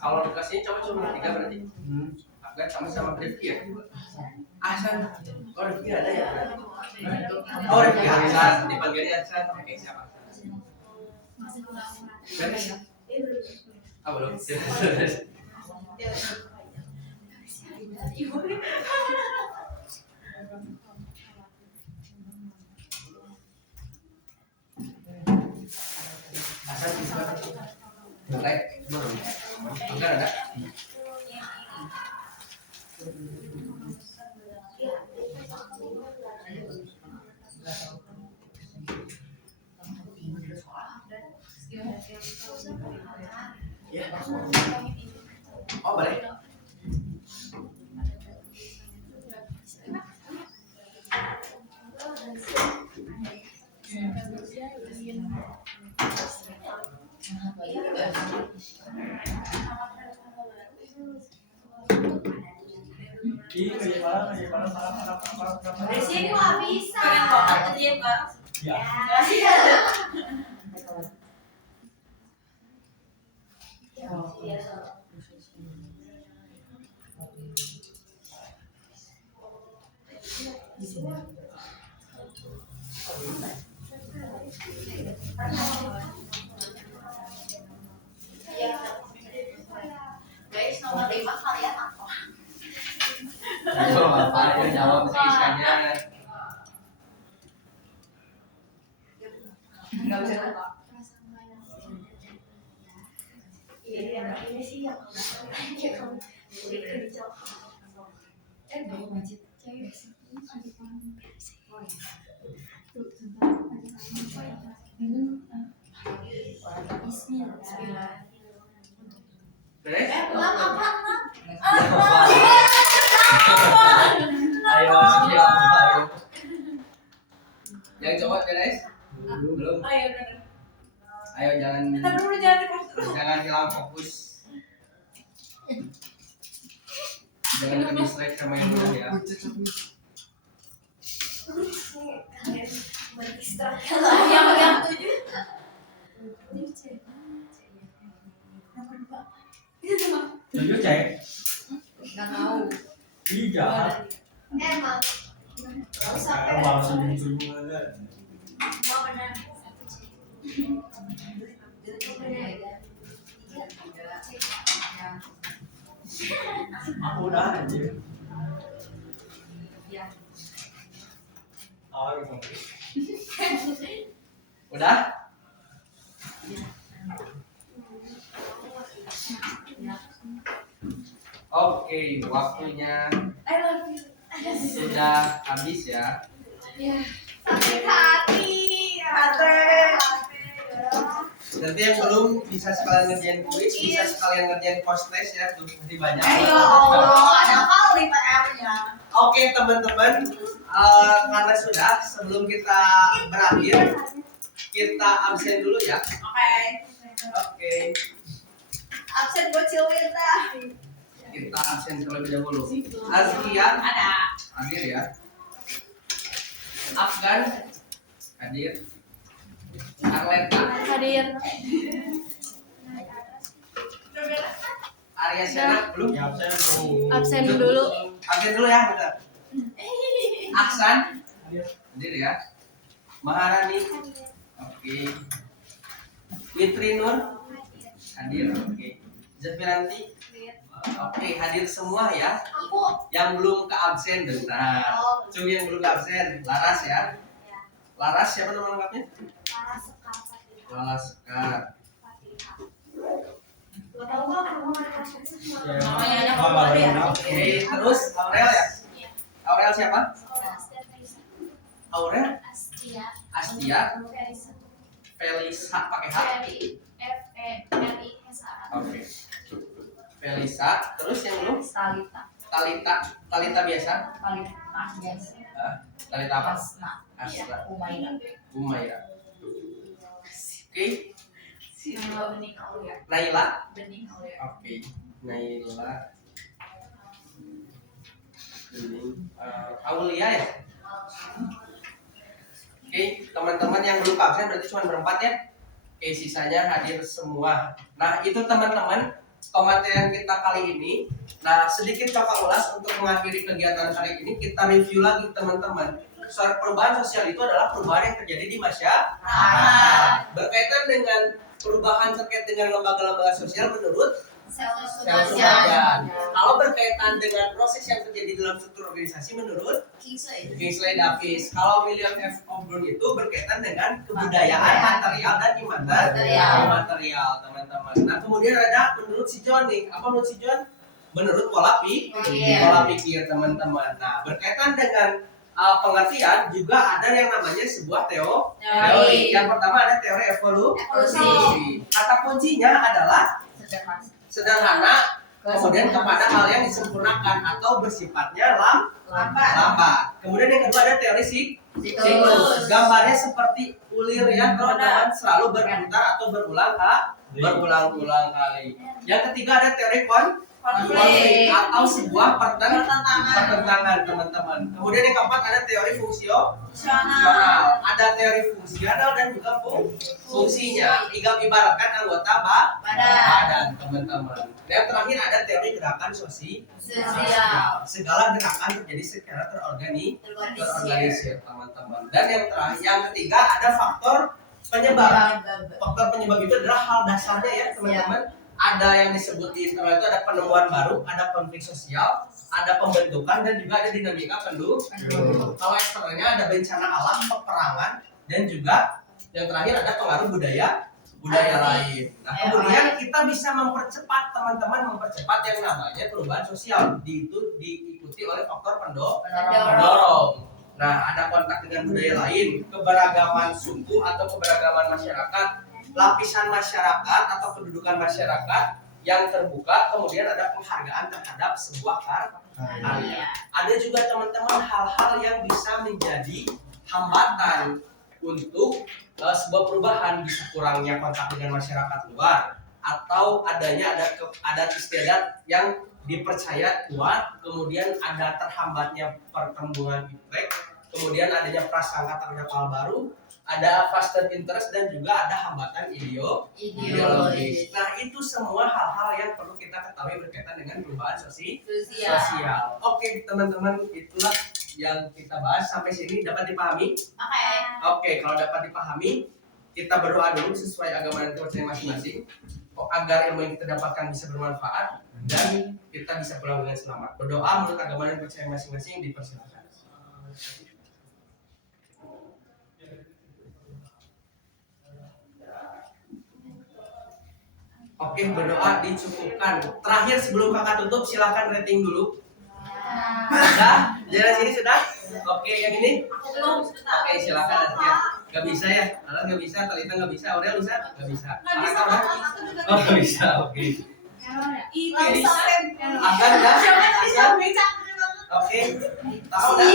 Kalau dikasihnya cuma 3 berarti. Agak sama Rifki ya. Hasan. Oh Rifki ada ya. Oh Rifki Hasan. Dipanggilnya Hasan. Oke siapa? Beres ya? Ah belum. Hasan bisa. Baik, belum. Enggak ada. Ya. Oh, boleh. Ih, parah. Dari sini nggak bisa. Pengen banget kerjain bareng. Ya. Guys, nomor 5 kalian apa? Ayo, apa ayo jawab sisanya. Nggak bisa nembak. Iya, ini sih yang Beres? Ulang apa? Ayo, siap, ayo. Yang coba beres? Belum. Oh iya benar. Ayo jangan jangan hilang fokus. Jangan ke distract sama yang udah ya. kalian berdistraksi. Yang 7. Tujuh cek. Nggak tahu. Ih, jahat. Emang Kayak mau senyum aja. Mau benar. Aku udah anjir. Ya. Oh, gitu. Udah? Oke, waktunya I love you. sudah habis ya. sakit hati. Nanti yang belum bisa sekalian ngerjain kuis, bisa sekalian ngerjain post test ya, tuh nanti banyak. Ayo, ada kali PR-nya. Oke teman-teman, karena sudah sebelum kita berakhir, kita absen dulu ya. Oke. Oke, Absen buat Cilwita. kita absen terlebih dahulu. Azkia Ada. hadir ya. Afgan hadir. Arleta, Hadir. Arya Sena belum. Ya, absen dulu. Absen dulu. Absen dulu ya, bentar. Aksan hadir ya. Maharani, oke. Fitri Nur hadir, oke. Zafiranti, oke, hadir semua ya. Aku Yang belum ke absen bentar. Cuma yang belum ke absen, Laras ya. Laras siapa nama lengkapnya? para sekarang. Laras Sekar. Gak tau gak kamu ada Ya, Namanya anak Mama keluar ya? benar. Oke, terus Aurel ya. Aurel siapa? Aurel Astia Felisa pakai H. Oke. Felisa, terus yang belum? Talita biasa. Talita apa? Asla. Umaira. Oke. Naila. Oke. Naila. Ini Aulia ya. Oke, teman-teman yang belum absen berarti cuma berempat ya. Oke, sisanya hadir semua. Nah, itu teman-teman pematerian kita kali ini. Nah, sedikit coba ulas untuk mengakhiri kegiatan hari ini, kita review lagi teman-teman. Perubahan sosial itu adalah perubahan yang terjadi di masyarakat. Berkaitan dengan perubahan terkait dengan lembaga-lembaga sosial menurut Selsubayan. Kalau berkaitan dengan proses yang terjadi dalam struktur organisasi menurut Kingsley Davis. Kalau William F. O'Brien itu berkaitan dengan kebudayaan material dan imaterial, teman-teman. Nah, kemudian ada menurut si John nih. Apa menurut si John? Menurut pola pikir, teman-teman. Nah, berkaitan dengan pengertian juga ada yang namanya sebuah teori. Yang pertama ada teori evolusi. Kata kuncinya adalah sederhana, kemudian kepada hal yang disempurnakan atau bersifatnya lambat. Kemudian yang kedua ada teori siklus. Gambarnya seperti ulir ya teman-teman, selalu berputar atau berulang-ulang kali. Yang ketiga ada teori konflik atau sebuah pertentangan teman-teman. Kemudian yang keempat ada teori fungsional. Ada teori fungsional dan juga fungsinya. Ibaratkan anggota badan teman-teman. Dan yang terakhir ada teori gerakan sosial. Segala gerakan terjadi secara terorganisir teman-teman. Dan yang ketiga ada faktor penyebab. Faktor penyebab itu adalah hal dasarnya ya teman-teman. Ada yang disebut di internal itu ada penemuan baru, ada konflik sosial, ada pembentukan dan juga ada dinamika penduduk. Kalau eksternalnya ada bencana alam, peperangan dan juga yang terakhir ada pengaruh budaya lain. Nah kemudian kita bisa mempercepat teman-teman yang namanya perubahan sosial. Itu diikuti oleh faktor pendorong. Nah ada kontak dengan budaya lain, keberagaman suku atau keberagaman masyarakat, lapisan masyarakat atau kedudukan masyarakat yang terbuka, kemudian ada penghargaan terhadap sebuah karya. Ada juga teman-teman hal-hal yang bisa menjadi hambatan untuk sebuah perubahan, bisa kurangnya kontak dengan masyarakat luar atau adanya adat istiadat yang dipercaya kuat, kemudian ada terhambatnya perkembangan imlek, kemudian adanya prasangka terhadap hal baru, ada faster interest dan juga ada hambatan ideologis. Nah itu semua hal-hal yang perlu kita ketahui berkaitan dengan perubahan sosial. Oke teman-teman, itulah yang kita bahas. Sampai sini dapat dipahami? Oke, kalau dapat dipahami, kita berdoa dulu sesuai agama dan kepercayaan masing-masing agar ilmu yang kita dapatkan bisa bermanfaat dan kita bisa pulang dengan selamat. Berdoa menurut agama dan kepercayaan masing-masing, dipersilakan. Oke, berdoa dicukupkan. Terakhir sebelum kakak tutup, silahkan rating dulu. Sudah? Jalan sini sudah? Oke, yang ini? Oke, silahkan ya. Gak bisa ya? Alan gak bisa, Talita gak bisa, Aurel bisa? Gak bisa. Akan udah? Oh, gak bisa, oke. Akan udah? Oke, tahu udah?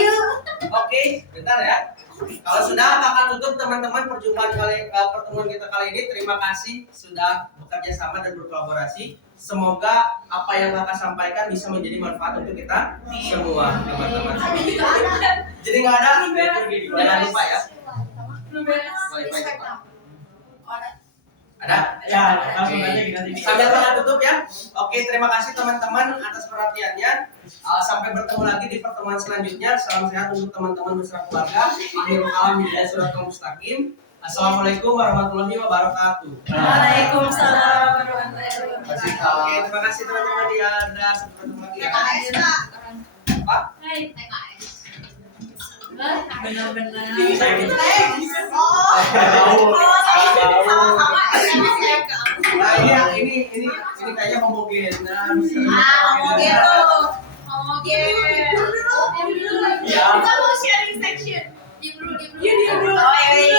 Oke, bentar ya. Kalau sudah, akan tutup teman-teman pertemuan kita kali ini. Terima kasih sudah bekerja sama dan berkolaborasi. Semoga apa yang kakak sampaikan bisa menjadi manfaat untuk kita semua, teman-teman. Jadi nggak ada? Jangan lupa ya. Wifi cepat. Ada? Ya, langsung aja kita Sambil kakak tutup ya. Oke, terima kasih teman-teman atas perhatiannya. Sampai bertemu lagi di pertemuan selanjutnya. Salam sehat untuk teman-teman beserta keluarga. Akhirul kalam hidayah suratul mustaqim. Assalamualaikum warahmatullahi wabarakatuh. Waalaikumsalam warahmatullahi wabarakatuh. Oke, terima kasih teman-teman ya. Sampai ketemu lagi ya. Apa? Benar-benar. Nah ini kayaknya homogen. Kita mau sharing section. Diam dulu. Oh iya.